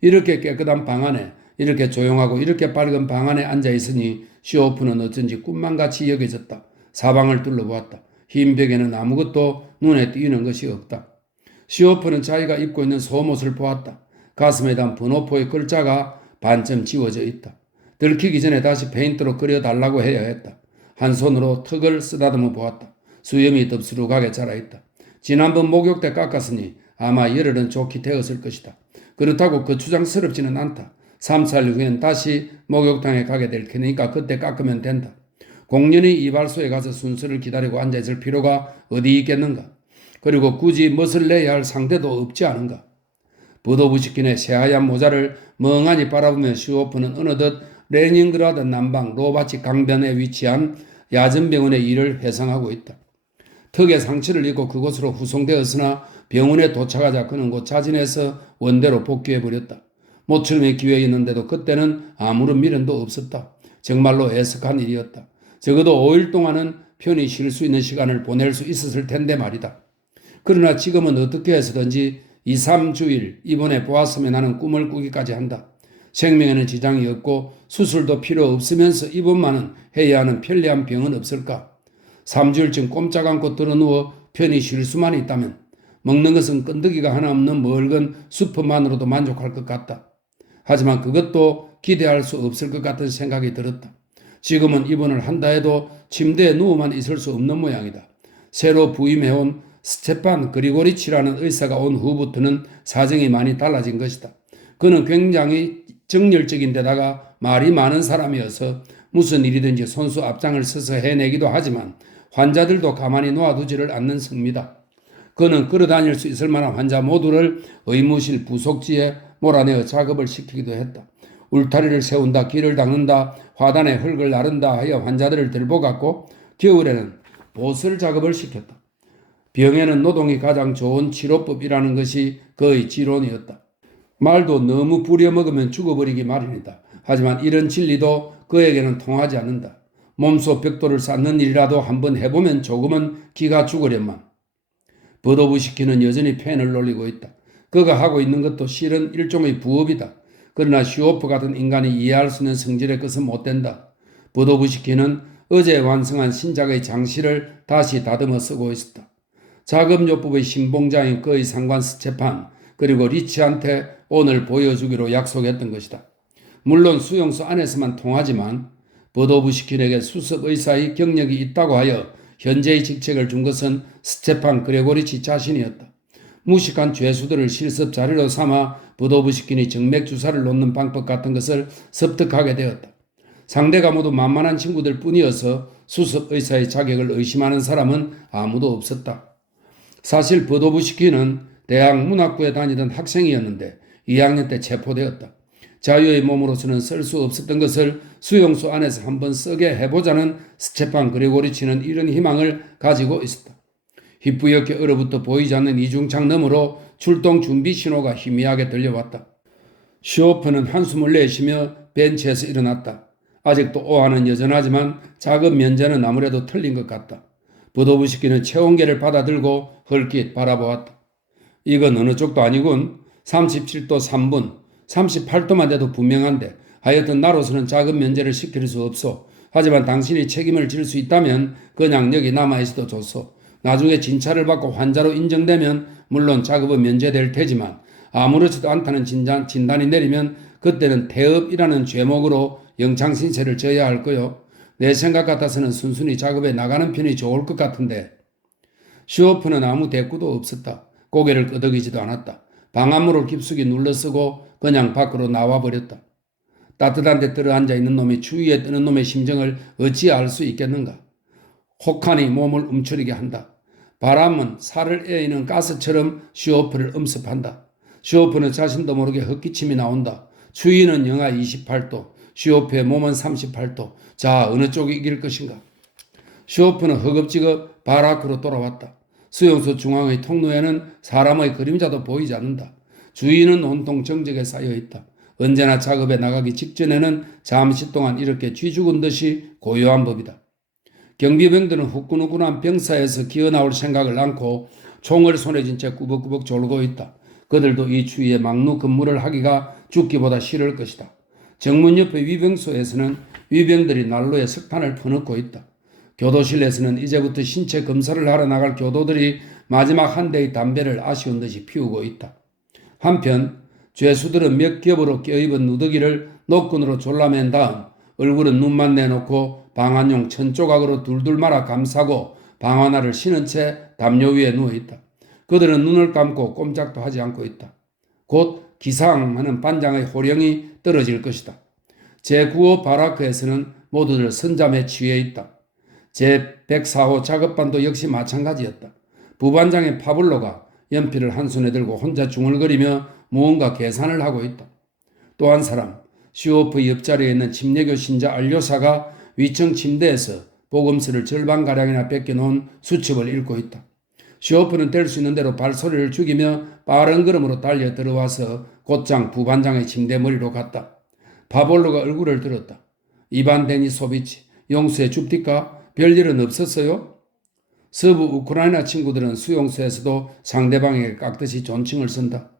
이렇게 깨끗한 방 안에, 이렇게 조용하고 이렇게 밝은 방 안에 앉아있으니 시오프는 어쩐지 꿈만같이 여겨졌다. 사방을 둘러보았다. 흰 벽에는 아무것도 눈에 띄는 것이 없다. 시오프는 자기가 입고 있는 속옷을 보았다. 가슴에 단 번호표의 글자가 반쯤 지워져 있다. 들키기 전에 다시 페인트로 그려달라고 해야 했다. 한 손으로 턱을 쓰다듬어 보았다. 수염이 덥수룩하게 자라있다. 지난번 목욕 때 깎았으니 아마 열흘은 좋게 되었을 것이다. 그렇다고 거추장스럽지는 않다. 3살 후엔 다시 목욕탕에 가게 될 테니까 그때 깎으면 된다. 공연히 이발소에 가서 순서를 기다리고 앉아있을 필요가 어디 있겠는가. 그리고 굳이 멋을 내야 할 상대도 없지 않은가. 부도부시킨의 새하얀 모자를 멍하니 바라보며 시오프는 어느덧 레닌그라드 남방 로바치 강변에 위치한 야전병원의 일을 회상하고 있다. 턱에 상처를 입고 그곳으로 후송되었으나 병원에 도착하자 그는 곧 자진해서 원대로 복귀해버렸다. 모처럼의 기회였는데도 그때는 아무런 미련도 없었다. 정말로 애석한 일이었다. 적어도 5일 동안은 편히 쉴 수 있는 시간을 보낼 수 있었을 텐데 말이다. 그러나 지금은 어떻게 해서든지 2, 3주일 입원해 보았으면 하는 꿈을 꾸기까지 한다. 생명에는 지장이 없고 수술도 필요 없으면서 입원만은 해야 하는 편리한 병은 없을까? 3주일쯤 꼼짝 않고 드러누워 편히 쉴 수만 있다면 먹는 것은 끈덕이가 하나 없는 멀건 수프만으로도 만족할 것 같다. 하지만 그것도 기대할 수 없을 것 같은 생각이 들었다. 지금은 입원을 한다 해도 침대에 누워만 있을 수 없는 모양이다. 새로 부임해온 스테판 그리고리치라는 의사가 온 후부터는 사정이 많이 달라진 것이다. 그는 굉장히 정열적인 데다가 말이 많은 사람이어서 무슨 일이든지 선수 앞장을 서서 해내기도 하지만 환자들도 가만히 놓아두지를 않는 성미다. 그는 걸어다닐 수 있을 만한 환자 모두를 의무실 부속지에 몰아내어 작업을 시키기도 했다. 울타리를 세운다, 길을 닦는다, 화단에 흙을 나른다 하여 환자들을 들보갔고 겨울에는 보슬 작업을 시켰다. 병에는 노동이 가장 좋은 치료법이라는 것이 그의 지론이었다. 말도 너무 부려먹으면 죽어버리기 마련이다. 하지만 이런 진리도 그에게는 통하지 않는다. 몸소 벽돌을 쌓는 일이라도 한번 해보면 조금은 기가 죽으련만. 버도부시키는 여전히 펜을 놀리고 있다. 그가 하고 있는 것도 실은 일종의 부업이다. 그러나 슈오프 같은 인간이 이해할 수 있는 성질의 것은 못 된다. 버도부시키는 어제 완성한 신작의 장시를 다시 다듬어 쓰고 있었다. 작업요법의 신봉자인 그의 상관 스테판 그리고 리치한테 오늘 보여주기로 약속했던 것이다. 물론 수용소 안에서만 통하지만 버도부시킨에게 수석의사의 경력이 있다고 하여 현재의 직책을 준 것은 스테판 그레고리치 자신이었다. 무식한 죄수들을 실습 자료로 삼아 버도부시킨이 정맥 주사를 놓는 방법 같은 것을 습득하게 되었다. 상대가 모두 만만한 친구들 뿐이어서 수석의사의 자격을 의심하는 사람은 아무도 없었다. 사실 버도부시킨은 대학 문학부에 다니던 학생이었는데 2학년 때 체포되었다. 자유의 몸으로서는 쓸 수 없었던 것을 수용소 안에서 한번 쓰게 해보자는 스테판 그레고리치는 이런 희망을 가지고 있었다. 휘뿌옇게 얼어붙어 보이지 않는 이중창 너머로 출동 준비 신호가 희미하게 들려왔다. 슈오프는 한숨을 내쉬며 벤치에서 일어났다. 아직도 오한은 여전하지만 작업 면제는 아무래도 틀린 것 같다. 버도부시키는 체온계를 받아들고 헐깃 바라보았다. 이건 어느 쪽도 아니군. 37도 3분, 38도만 돼도 분명한데 하여튼 나로서는 작업 면제를 시킬 수 없소. 하지만 당신이 책임을 질 수 있다면 그냥 여기 남아있어도 좋소. 나중에 진찰을 받고 환자로 인정되면 물론 작업은 면제될 테지만 아무렇지도 않다는 진단이 내리면 그때는 태업이라는 죄목으로 영창신세를 져야 할 거요. 내 생각 같아서는 순순히 작업에 나가는 편이 좋을 것 같은데. 슈오프는 아무 대꾸도 없었다. 고개를 끄덕이지도 않았다. 방안문을 깊숙이 눌러쓰고 그냥 밖으로 나와버렸다. 따뜻한 데 들어앉아 있는 놈이 추위에 뜨는 놈의 심정을 어찌 알 수 있겠는가. 혹한이 몸을 움츠리게 한다. 바람은 살을 에이는 가스처럼 슈오프를 엄습한다. 슈오프는 자신도 모르게 헛기침이 나온다. 추위는 영하 28도, 슈오프의 몸은 38도. 자, 어느 쪽이 이길 것인가? 슈오프는 허겁지겁 바라크로 돌아왔다. 수용소 중앙의 통로에는 사람의 그림자도 보이지 않는다. 주위는 온통 정적에 쌓여있다. 언제나 작업에 나가기 직전에는 잠시 동안 이렇게 쥐죽은 듯이 고요한 법이다. 경비병들은 후끈후끈한 병사에서 기어나올 생각을 않고 총을 손에 쥔 채 꾸벅꾸벅 졸고 있다. 그들도 이 추위에 막루 근무를 하기가 죽기보다 싫을 것이다. 정문 옆의 위병소에서는 위병들이 난로에 석탄을 퍼넣고 있다. 교도실에서는 이제부터 신체 검사를 하러 나갈 교도들이 마지막 한 대의 담배를 아쉬운 듯이 피우고 있다. 한편 죄수들은 몇 겹으로 껴입은 누더기를 노끈으로 졸라맨 다음 얼굴은 눈만 내놓고 방안용 천조각으로 둘둘 말아 감싸고 방아나를 신은 채 담요 위에 누워있다. 그들은 눈을 감고 꼼짝도 하지 않고 있다. 곧 기상하는 반장의 호령이 떨어질 것이다. 제9호 바라크에서는 모두들 선잠에 취해 있다. 제104호 작업반도 역시 마찬가지였다. 부반장의 파블로가 연필을 한 손에 들고 혼자 중얼거리며 무언가 계산을 하고 있다. 또 한 사람, 슈오프 옆자리에 있는 침례교 신자 알료사가 위층 침대에서 복음서를 절반가량이나 뺏겨놓은 수첩을 읽고 있다. 슈오프는 될 수 있는 대로 발소리를 죽이며 빠른 걸음으로 달려 들어와서 곧장 부반장의 침대 머리로 갔다. 파볼로가 얼굴을 들었다. 이반 데니소비치, 용수에 줍디까? 별일은 없었어요? 서부 우크라이나 친구들은 수용소에서도 상대방에게 깍듯이 존칭을 쓴다.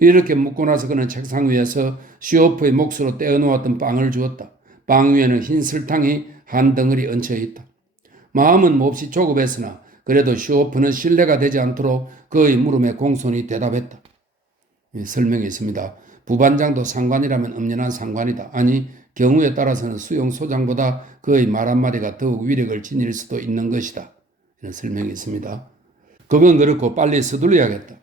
이렇게 묻고 나서 그는 책상 위에서 슈오프의 몫으로 떼어놓았던 빵을 주었다. 빵 위에는 흰 설탕이 한 덩어리 얹혀 있다. 마음은 몹시 조급했으나 그래도 슈오프는 신뢰가 되지 않도록 그의 물음에 공손히 대답했다. 설명이 있습니다. 부반장도 상관이라면 엄연한 상관이다. 아니 경우에 따라서는 수용소장보다 그의 말 한마디가 더욱 위력을 지닐 수도 있는 것이다. 이런 설명이 있습니다. 그건 그렇고 빨리 서둘러야겠다.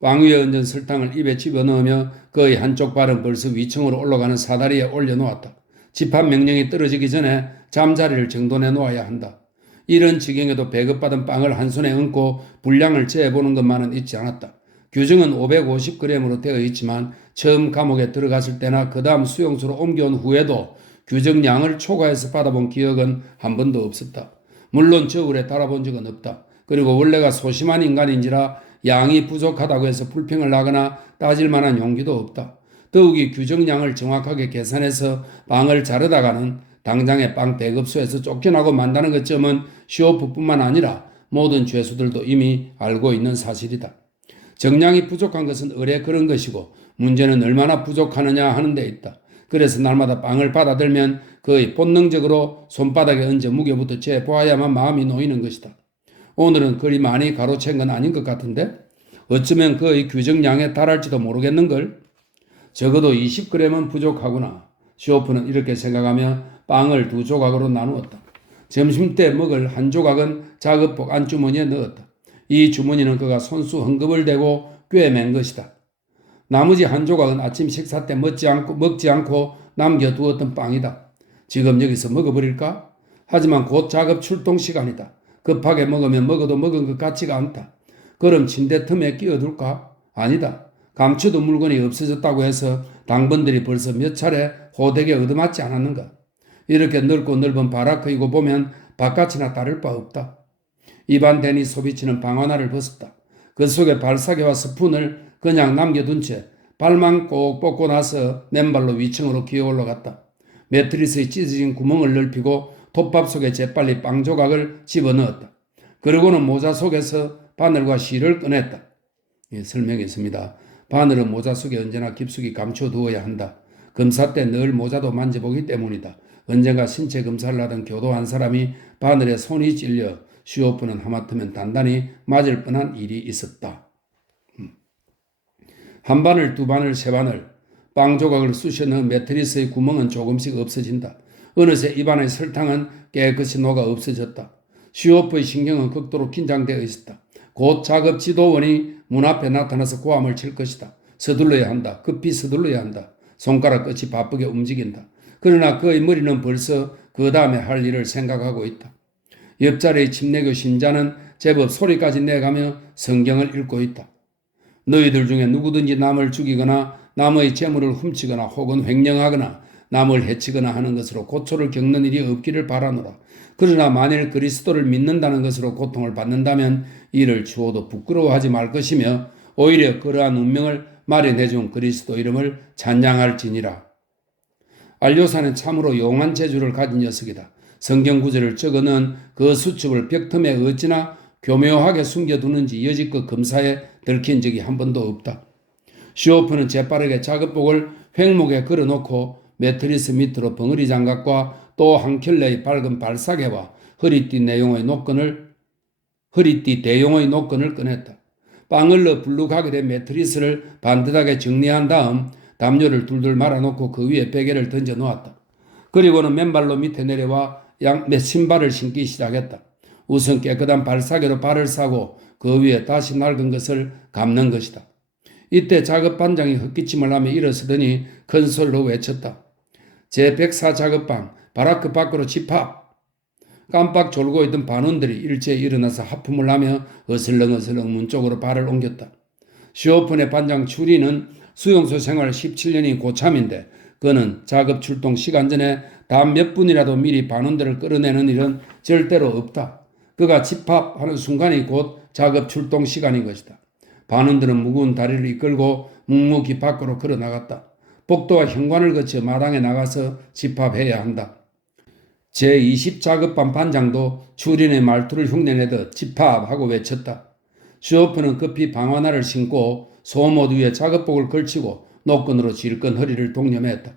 빵 위에 얹은 설탕을 입에 집어넣으며 그의 한쪽 발은 벌써 위층으로 올라가는 사다리에 올려놓았다. 집합 명령이 떨어지기 전에 잠자리를 정돈해 놓아야 한다. 이런 지경에도 배급받은 빵을 한 손에 얹고 분량을 재보는 것만은 잊지 않았다. 규정은 550g으로 되어 있지만 처음 감옥에 들어갔을 때나 그 다음 수용소로 옮겨온 후에도 규정량을 초과해서 받아본 기억은 한 번도 없었다. 물론 저울에 달아본 적은 없다. 그리고 원래가 소심한 인간인지라 양이 부족하다고 해서 불평을 하거나 따질 만한 용기도 없다. 더욱이 규정량을 정확하게 계산해서 빵을 자르다가는 당장에 빵 대급소에서 쫓겨나고 만다는 것점은 시오프뿐만 아니라 모든 죄수들도 이미 알고 있는 사실이다. 정량이 부족한 것은 의례 그런 것이고 문제는 얼마나 부족하느냐 하는 데 있다. 그래서 날마다 빵을 받아들면 거의 본능적으로 손바닥에 얹어 무게부터 재보아야만 마음이 놓이는 것이다. 오늘은 그리 많이 가로챈 건 아닌 것 같은데 어쩌면 거의 규정량에 달할지도 모르겠는걸. 적어도 20g은 부족하구나. 시오프는 이렇게 생각하며 빵을 2조각으로 나누었다. 점심때 먹을 한 조각은 작업복 안주머니에 넣었다. 이 주머니는 그가 손수 헝겊을 대고 꿰맨 것이다. 나머지 한 조각은 아침 식사 때 먹지 않고 남겨두었던 빵이다. 지금 여기서 먹어버릴까? 하지만 곧 작업 출동 시간이다. 급하게 먹으면 먹어도 먹은 것 같지가 않다. 그럼 침대 틈에 끼어둘까? 아니다. 감춰둔 물건이 없어졌다고 해서 당번들이 벌써 몇 차례 호되게 얻어맞지 않았는가? 이렇게 넓고 넓은 바라크이고 보면 바깥이나 다를 바 없다. 입안 데니 소비치는 방 하나를 벗었다. 그 속에 발사계와 스푼을 그냥 남겨둔 채 발만 꼭 뻗고 나서 맨발로 위층으로 기어 올라갔다. 매트리스의 찢어진 구멍을 넓히고 톱밥 속에 재빨리 빵 조각을 집어넣었다. 그러고는 모자 속에서 바늘과 실을 꺼냈다. 예, 설명했습니다. 바늘은 모자 속에 언제나 깊숙이 감춰두어야 한다. 검사 때 늘 모자도 만져보기 때문이다. 언젠가 신체 검사를 하던 교도한 사람이 바늘에 손이 찔려 시오프는 하마터면 단단히 맞을 뻔한 일이 있었다. 한 바늘, 두 바늘, 세 바늘, 빵 조각을 쑤셔 넣은 매트리스의 구멍은 조금씩 없어진다. 어느새 입안의 설탕은 깨끗이 녹아 없어졌다. 시오프의 신경은 극도로 긴장되어 있었다. 곧 작업 지도원이 문 앞에 나타나서 고함을 칠 것이다. 서둘러야 한다. 급히 서둘러야 한다. 손가락 끝이 바쁘게 움직인다. 그러나 그의 머리는 벌써 그 다음에 할 일을 생각하고 있다. 옆자리의 침례교 신자는 제법 소리까지 내가며 성경을 읽고 있다. 너희들 중에 누구든지 남을 죽이거나 남의 재물을 훔치거나 혹은 횡령하거나 남을 해치거나 하는 것으로 고초를 겪는 일이 없기를 바라노라. 그러나 만일 그리스도를 믿는다는 것으로 고통을 받는다면 이를 주어도 부끄러워하지 말 것이며 오히려 그러한 운명을 마련해준 그리스도 이름을 찬양할지니라. 알료사는 참으로 용한 재주를 가진 녀석이다. 성경 구절을 적어놓은 그 수첩을 벽틈에 어찌나 교묘하게 숨겨두는지 여지껏 검사에 들킨 적이 한 번도 없다. 시오프는 재빠르게 작업복을 횡목에 걸어놓고 매트리스 밑으로 벙어리 장갑과 또 한 켤레의 밝은 발사계와 허리띠 대용의 노끈을 꺼냈다. 빵을 넣어 불룩하게 된 매트리스를 반듯하게 정리한 다음 담요를 둘둘 말아놓고 그 위에 베개를 던져 놓았다. 그리고는 맨발로 밑에 내려와 신발을 신기 시작했다. 우선 깨끗한 발사계로 발을 싸고 그 위에 다시 낡은 것을 감는 것이다. 이때 작업 반장이 헛기침을 하며 일어서더니 큰 소리로 외쳤다. 제104 작업방 바라크 밖으로 집합. 깜빡 졸고 있던 반원들이 일제히 일어나서 하품을 하며 어슬렁어슬렁 문 쪽으로 발을 옮겼다. 시오픈의 반장 추리는 수용소 생활 17년이 고참인데 그는 작업 출동 시간 전에 단 몇 분이라도 미리 반원들을 끌어내는 일은 절대로 없다. 그가 집합하는 순간이 곧 작업 출동 시간인 것이다. 반원들은 무거운 다리를 이끌고 묵묵히 밖으로 걸어나갔다. 복도와 현관을 거쳐 마당에 나가서 집합해야 한다. 제20 작업반 반장도 추린의 말투를 흉내내듯 집합하고 외쳤다. 시오프는 급히 방화나를 신고 소못 위에 작업복을 걸치고 노끈으로 질끈 허리를 독려맸다.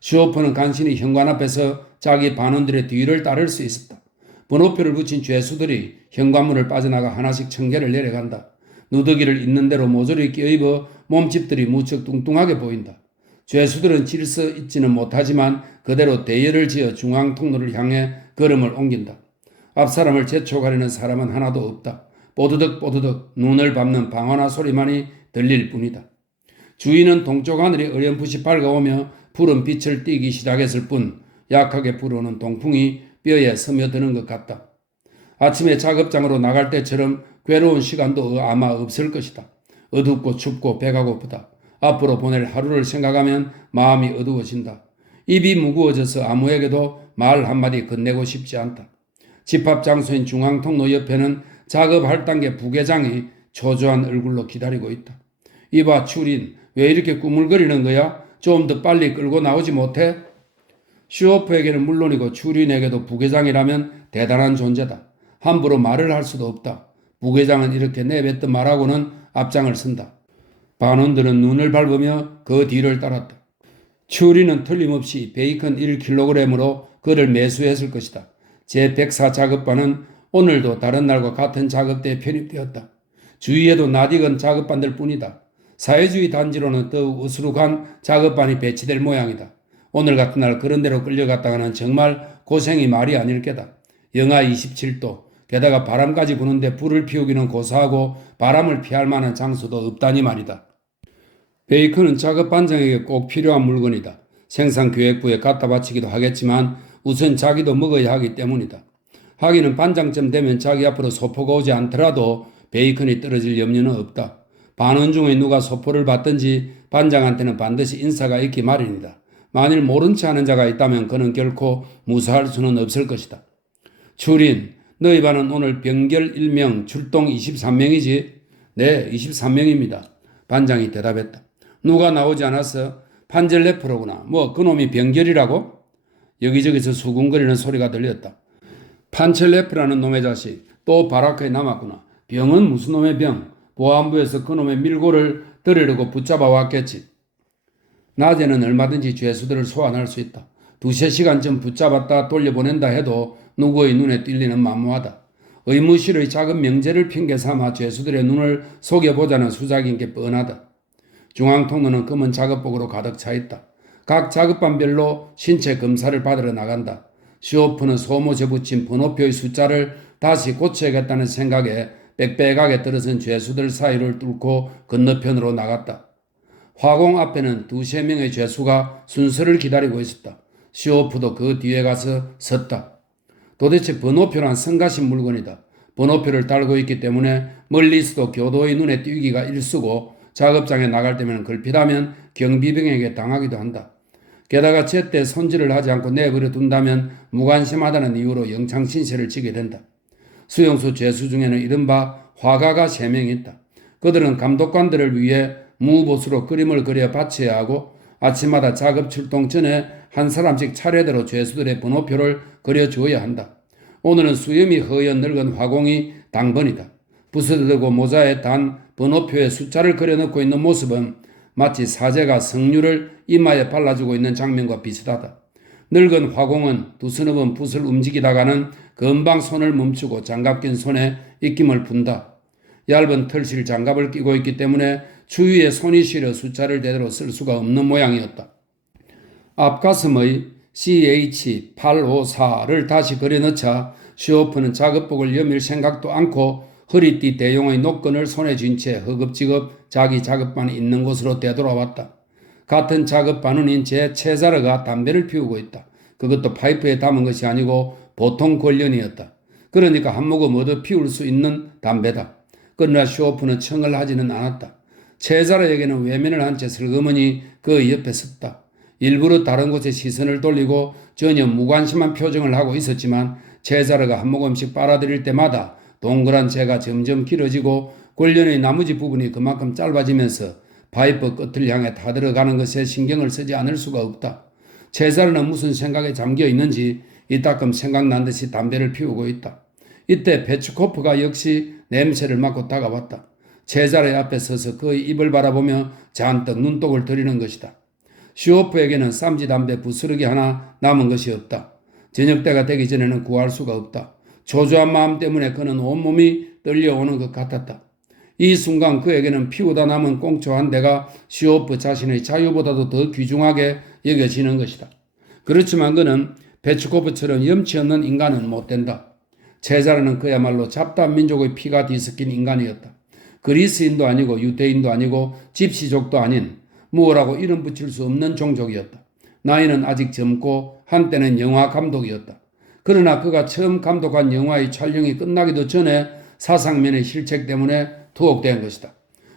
시오프는 간신히 현관 앞에서 자기 반원들의 뒤를 따를 수 있었다. 번호표를 붙인 죄수들이 현관문을 빠져나가 하나씩 청계를 내려간다. 누더기를 있는 대로 모조리 껴입어 몸집들이 무척 뚱뚱하게 보인다. 죄수들은 질서 있지는 못하지만 그대로 대열을 지어 중앙 통로를 향해 걸음을 옮긴다. 앞사람을 재촉하려는 사람은 하나도 없다. 뽀드득 눈을 밟는 방화나 소리만이 들릴 뿐이다. 주위는 동쪽 하늘이 어렴풋이 밝아오며 푸른 빛을 띠기 시작했을 뿐 약하게 불어오는 동풍이 뼈에 스며드는 것 같다. 아침에 작업장으로 나갈 때처럼 괴로운 시간도 아마 없을 것이다. 어둡고 춥고 배가 고프다. 앞으로 보낼 하루를 생각하면 마음이 어두워진다. 입이 무거워져서 아무에게도 말 한마디 건네고 싶지 않다. 집합 장소인 중앙통로 옆에는 작업할 단계 부계장이 초조한 얼굴로 기다리고 있다. 이봐 추린, 왜 이렇게 꾸물거리는 거야? 좀 더 빨리 끌고 나오지 못해? 슈오프에게는 물론이고 추린에게도 부계장이라면 대단한 존재다. 함부로 말을 할 수도 없다. 부계장은 이렇게 내뱉던 말하고는 앞장을 쓴다. 반원들은 눈을 밟으며 그 뒤를 따랐다. 추리는 틀림없이 베이컨 1kg으로 그를 매수했을 것이다. 제104 작업반은 오늘도 다른 날과 같은 작업대에 편입되었다. 주위에도 낯익은 작업반들 뿐이다. 사회주의 단지로는 더욱 으스룩한 작업반이 배치될 모양이다. 오늘 같은 날 그런 데로 끌려갔다가는 정말 고생이 말이 아닐 게다. 영하 27도, 게다가 바람까지 부는데 불을 피우기는 고사하고 바람을 피할 만한 장소도 없다니 말이다. 베이컨은 작업 반장에게 꼭 필요한 물건이다. 생산기획부에 갖다 바치기도 하겠지만 우선 자기도 먹어야 하기 때문이다. 하기는 반장쯤 되면 자기 앞으로 소포가 오지 않더라도 베이컨이 떨어질 염려는 없다. 반원 중에 누가 소포를 받든지 반장한테는 반드시 인사가 있기 마련이다. 만일 모른 체 하는 자가 있다면 그는 결코 무사할 수는 없을 것이다. 추린, 너희 반은 오늘 병결 1명, 출동 23명이지? 네, 23명입니다. 반장이 대답했다. 누가 나오지 않았어? 판젤레프로구나. 뭐 그놈이 병결이라고? 여기저기서 수군거리는 소리가 들렸다. 판첼레프라는 놈의 자식, 또 바라크에 남았구나. 병은 무슨 놈의 병? 보안부에서 그놈의 밀고를 들으려고 붙잡아 왔겠지. 낮에는 얼마든지 죄수들을 소환할 수 있다. 2~3시간쯤 붙잡았다 돌려보낸다 해도 누구의 눈에 띄리는 만무하다. 의무실의 작은 명제를 핑계 삼아 죄수들의 눈을 속여보자는 수작인 게 뻔하다. 중앙통로는 검은 작업복으로 가득 차 있다. 각 작업반별로 신체 검사를 받으러 나간다. 시오프는 소못에 붙인 번호표의 숫자를 다시 고쳐야겠다는 생각에 빽빽하게 들어선 죄수들 사이를 뚫고 건너편으로 나갔다. 화공 앞에는 2~3명의 죄수가 순서를 기다리고 있었다. 시오프도 그 뒤에 가서 섰다. 도대체 번호표란 성가신 물건이다. 번호표를 달고 있기 때문에 멀리서도 교도의 눈에 띄기가 일쑤고 작업장에 나갈 때면 걸핏하면 경비병에게 당하기도 한다. 게다가 제때 손질을 하지 않고 내버려 둔다면 무관심하다는 이유로 영창신세를 지게 된다. 수용소 죄수 중에는 이른바 화가가 3명 있다. 그들은 감독관들을 위해 무보수로 그림을 그려 바쳐야 하고 아침마다 작업 출동 전에 한 사람씩 차례대로 죄수들의 번호표를 그려주어야 한다. 오늘은 수염이 허연 늙은 화공이 당번이다. 부스들고 모자에 단 번호표에 숫자를 그려넣고 있는 모습은 마치 사제가 석류를 이마에 발라주고 있는 장면과 비슷하다. 늙은 화공은 두서너 번 붓을 움직이다가는 금방 손을 멈추고 장갑 낀 손에 입김을 분다. 얇은 털실 장갑을 끼고 있기 때문에 주위에 손이 시려 숫자를 제대로 쓸 수가 없는 모양이었다. 앞가슴의 CH854를 다시 그려넣자 시오프는 작업복을 여밀 생각도 않고 허리띠 대용의 노끈을 손에 쥔 채 허겁지겁 자기 작업반이 있는 곳으로 되돌아왔다. 같은 작업반원인 제 체자르가 담배를 피우고 있다. 그것도 파이프에 담은 것이 아니고 보통 권련이었다. 그러니까 한 모금 얻어 피울 수 있는 담배다. 그러나 시오프는 청을 하지는 않았다. 체자르에게는 외면을 한 채 슬그머니 그 옆에 섰다. 일부러 다른 곳에 시선을 돌리고 전혀 무관심한 표정을 하고 있었지만 체자르가 한 모금씩 빨아들일 때마다 동그란 재가 점점 길어지고 권련의 나머지 부분이 그만큼 짧아지면서 파이프 끝을 향해 타들어가는 것에 신경을 쓰지 않을 수가 없다. 체자르는 무슨 생각에 잠겨 있는지 이따금 생각난 듯이 담배를 피우고 있다. 이때 페츠코프가 역시 냄새를 맡고 다가왔다. 체자르의 앞에 서서 그의 입을 바라보며 잔뜩 눈독을 들이는 것이다. 시오프에게는 쌈지 담배 부스러기 하나 남은 것이 없다. 저녁때가 되기 전에는 구할 수가 없다. 초조한 마음 때문에 그는 온몸이 떨려오는 것 같았다. 이 순간 그에게는 피우다 남은 꽁초 한 대가 시오프 자신의 자유보다도 더 귀중하게 여겨지는 것이다. 그렇지만 그는 베츠코프처럼 염치 없는 인간은 못 된다. 체자르는 그야말로 잡다한 민족의 피가 뒤섞인 인간이었다. 그리스인도 아니고 유대인도 아니고 집시족도 아닌 무엇라고 이름 붙일 수 없는 종족이었다. 나이는 아직 젊고 한때는 영화 감독이었다. 그러나 그가 처음 감독한 영화의 촬영이 끝나기도 전에 사상면의 실책 때문에 투옥된 것이다.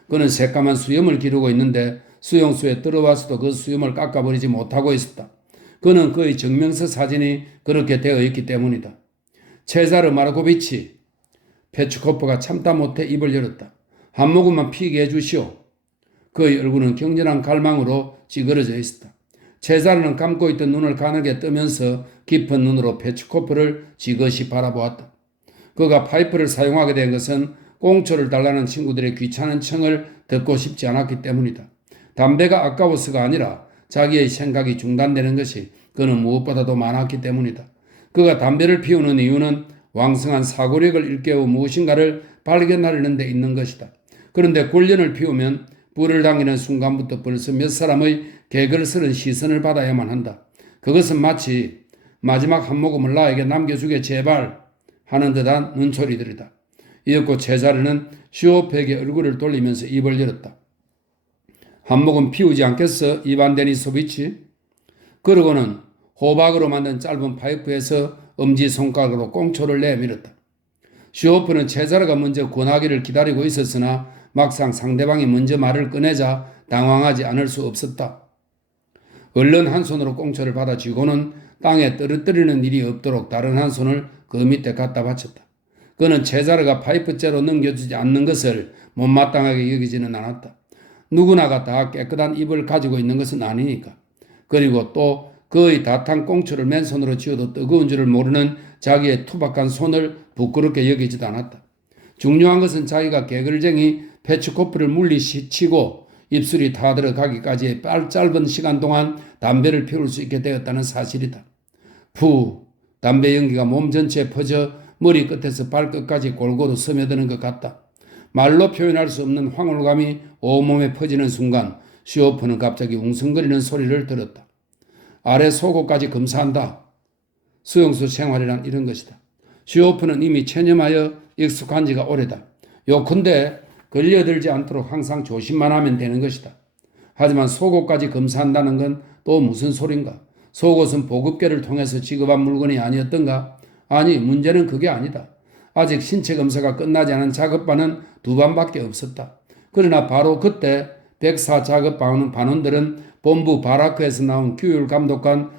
그는 새까만 수염을 기르고 있는데 수용소에 들어와서도 그 수염을 깎아버리지 못하고 있었다. 그는 그의 증명서 사진이 그렇게 되어 있기 때문이다. 체자르 마르코비치. 페츠코프가 참다 못해 입을 열었다. 한 모금만 피게 해주시오. 그의 얼굴은 격렬한 갈망으로 찌그러져 있었다. 체자르는 감고 있던 눈을 가늘게 뜨면서 깊은 눈으로 페츠코프를 지그시 바라보았다. 그가 파이프를 사용하게 된 것은 꽁초를 달라는 친구들의 귀찮은 청을 듣고 싶지 않았기 때문이다. 담배가 아까워서가 아니라 자기의 생각이 중단되는 것이 그는 무엇보다도 많았기 때문이다. 그가 담배를 피우는 이유는 왕성한 사고력을 일깨워 무엇인가를 발견하려는 데 있는 것이다. 그런데 굴련을 피우면 불을 당기는 순간부터 벌써 몇 사람의 개걸스런 시선을 받아야만 한다. 그것은 마치 마지막 한 모금을 나에게 남겨주게 제발 하는 듯한 눈초리들이다. 이윽고 체자르는 슈오프에게 얼굴을 돌리면서 입을 열었다. 한 모금 피우지 않겠어, 이반 데니소비치? 그러고는 호박으로 만든 짧은 파이프에서 엄지손가락으로 꽁초를 내밀었다. 슈오프는 체자르가 먼저 권하기를 기다리고 있었으나 막상 상대방이 먼저 말을 꺼내자 당황하지 않을 수 없었다. 얼른 한 손으로 꽁초를 받아 쥐고는 땅에 떨어뜨리는 일이 없도록 다른 한 손을 그 밑에 갖다 바쳤다. 그는 체자르가 파이프째로 넘겨주지 않는 것을 못마땅하게 여기지는 않았다. 누구나가 다 깨끗한 입을 가지고 있는 것은 아니니까. 그리고 또 그의 다 탄 꽁초를 맨손으로 쥐어도 뜨거운 줄을 모르는 자기의 투박한 손을 부끄럽게 여기지도 않았다. 중요한 것은 자기가 개걸쟁이 페츠코프를 물리치고 입술이 다 들어가기까지의 짧은 시간 동안 담배를 피울 수 있게 되었다는 사실이다. 담배 연기가 몸 전체에 퍼져 머리 끝에서 발끝까지 골고루 스며드는 것 같다. 말로 표현할 수 없는 황홀감이 온몸에 퍼지는 순간 슈오프는 갑자기 웅성거리는 소리를 들었다. 아래 속옷까지 검사한다. 수용소 생활이란 이런 것이다. 슈오프는 이미 체념하여 익숙한 지가 오래다. 요컨대 걸려들지 않도록 항상 조심만 하면 되는 것이다. 하지만 속옷까지 검사한다는 건 또 무슨 소린가? 속옷은 보급계를 통해서 지급한 물건이 아니었던가? 아니, 문제는 그게 아니다. 아직 신체 검사가 끝나지 않은 작업반은 2반밖에 없었다. 그러나 바로 그때 104 작업반 반원들은 본부 바라크에서 나온 규율 감독관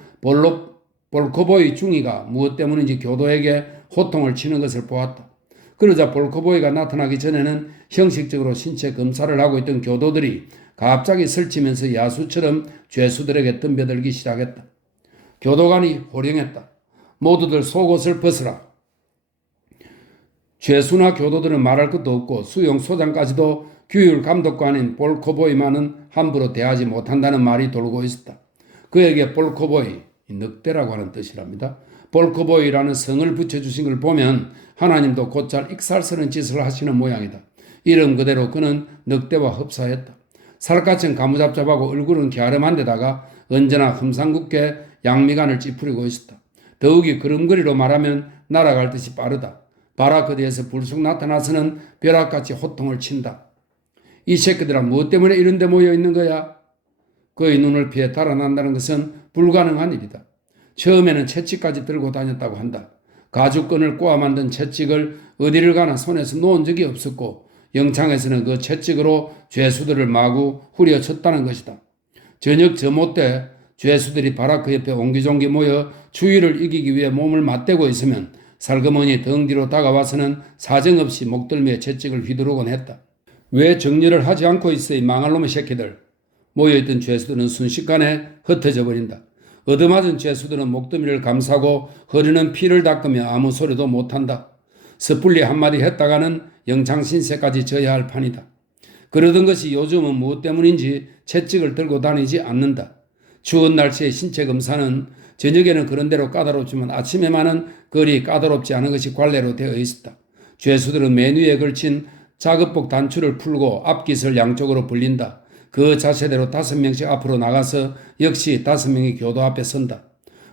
볼코보이 중위가 무엇 때문인지 교도에게 호통을 치는 것을 보았다. 그러자 볼코보이가 나타나기 전에는 형식적으로 신체 검사를 하고 있던 교도들이 갑자기 설치면서 야수처럼 죄수들에게 덤벼들기 시작했다. 교도관이 호령했다. 모두들 속옷을 벗으라. 죄수나 교도들은 말할 것도 없고 수용소장까지도 규율 감독관인 볼코보이만은 함부로 대하지 못한다는 말이 돌고 있었다. 그에게 볼코보이, 늑대라고 하는 뜻이랍니다. 볼코보이라는 성을 붙여주신 걸 보면 하나님도 곧잘 익살스러운 짓을 하시는 모양이다. 이름 그대로 그는 늑대와 흡사했다. 살갗은 가무잡잡하고 얼굴은 갸름한 데다가 언제나 흠상궂게 양미간을 찌푸리고 있었다. 더욱이 걸음걸이로 말하면 날아갈 듯이 빠르다. 바라크 뒤에서 불쑥 나타나서는 벼락같이 호통을 친다. 이 새끼들아 무엇 때문에 이런 데 모여 있는 거야? 그의 눈을 피해 달아난다는 것은 불가능한 일이다. 처음에는 채찍까지 들고 다녔다고 한다. 가죽끈을 꼬아 만든 채찍을 어디를 가나 손에서 놓은 적이 없었고 영창에서는 그 채찍으로 죄수들을 마구 후려쳤다는 것이다. 저녁 저못 때 죄수들이 바라크 옆에 옹기종기 모여 추위를 이기기 위해 몸을 맞대고 있으면 살그머니 등 뒤로 다가와서는 사정없이 목덜미에 채찍을 휘두르곤 했다. 왜 정리를 하지 않고 있어 이 망할 놈의 새끼들. 모여있던 죄수들은 순식간에 흩어져 버린다. 얻어맞은 죄수들은 목덜미를 감싸고 흐르는 피를 닦으며 아무 소리도 못한다. 섣불리 한마디 했다가는 영창신세까지 져야 할 판이다. 그러던 것이 요즘은 무엇 때문인지 채찍을 들고 다니지 않는다. 추운 날씨의 신체 검사는 저녁에는 그런 대로 까다롭지만 아침에만은 그리 까다롭지 않은 것이 관례로 되어 있었다. 죄수들은 맨 위에 걸친 작업복 단추를 풀고 앞깃을 양쪽으로 벌린다. 그 자세대로 5명씩 앞으로 나가서 역시 5명이 교도 앞에 선다.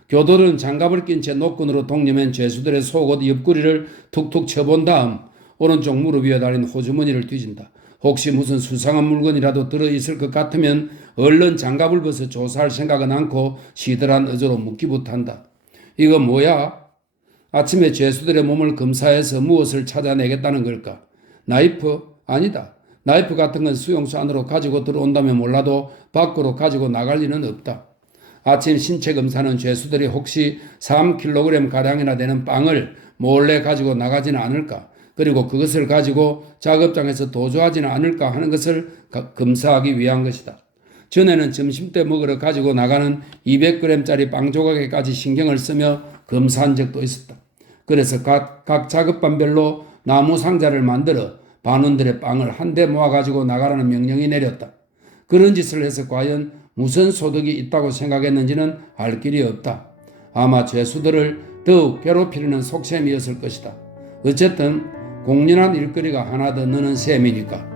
교도들은 장갑을 낀 채 노끈으로 동여맨 죄수들의 속옷 옆구리를 툭툭 쳐본 다음 오른쪽 무릎 위에 달린 호주머니를 뒤진다. 혹시 무슨 수상한 물건이라도 들어있을 것 같으면 얼른 장갑을 벗어 조사할 생각은 않고 시들한 어조로 묻기부터한다. 이거 뭐야? 아침에 죄수들의 몸을 검사해서 무엇을 찾아내겠다는 걸까? 나이프? 아니다. 나이프 같은 건 수용소 안으로 가지고 들어온다면 몰라도 밖으로 가지고 나갈 리는 없다. 아침 신체 검사는 죄수들이 혹시 3kg가량이나 되는 빵을 몰래 가지고 나가지는 않을까, 그리고 그것을 가지고 작업장에서 도주하지는 않을까 하는 것을 검사하기 위한 것이다. 전에는 점심때 먹으러 가지고 나가는 200g짜리 빵 조각에까지 신경을 쓰며 검사한 적도 있었다. 그래서 각 작업반별로 나무 상자를 만들어 반원들의 빵을 한데 모아가지고 나가라는 명령이 내렸다. 그런 짓을 해서 과연 무슨 소득이 있다고 생각했는지는 알 길이 없다. 아마 죄수들을 더욱 괴롭히려는 속셈이었을 것이다. 어쨌든 공연한 일거리가 하나 더 느는 셈이니까.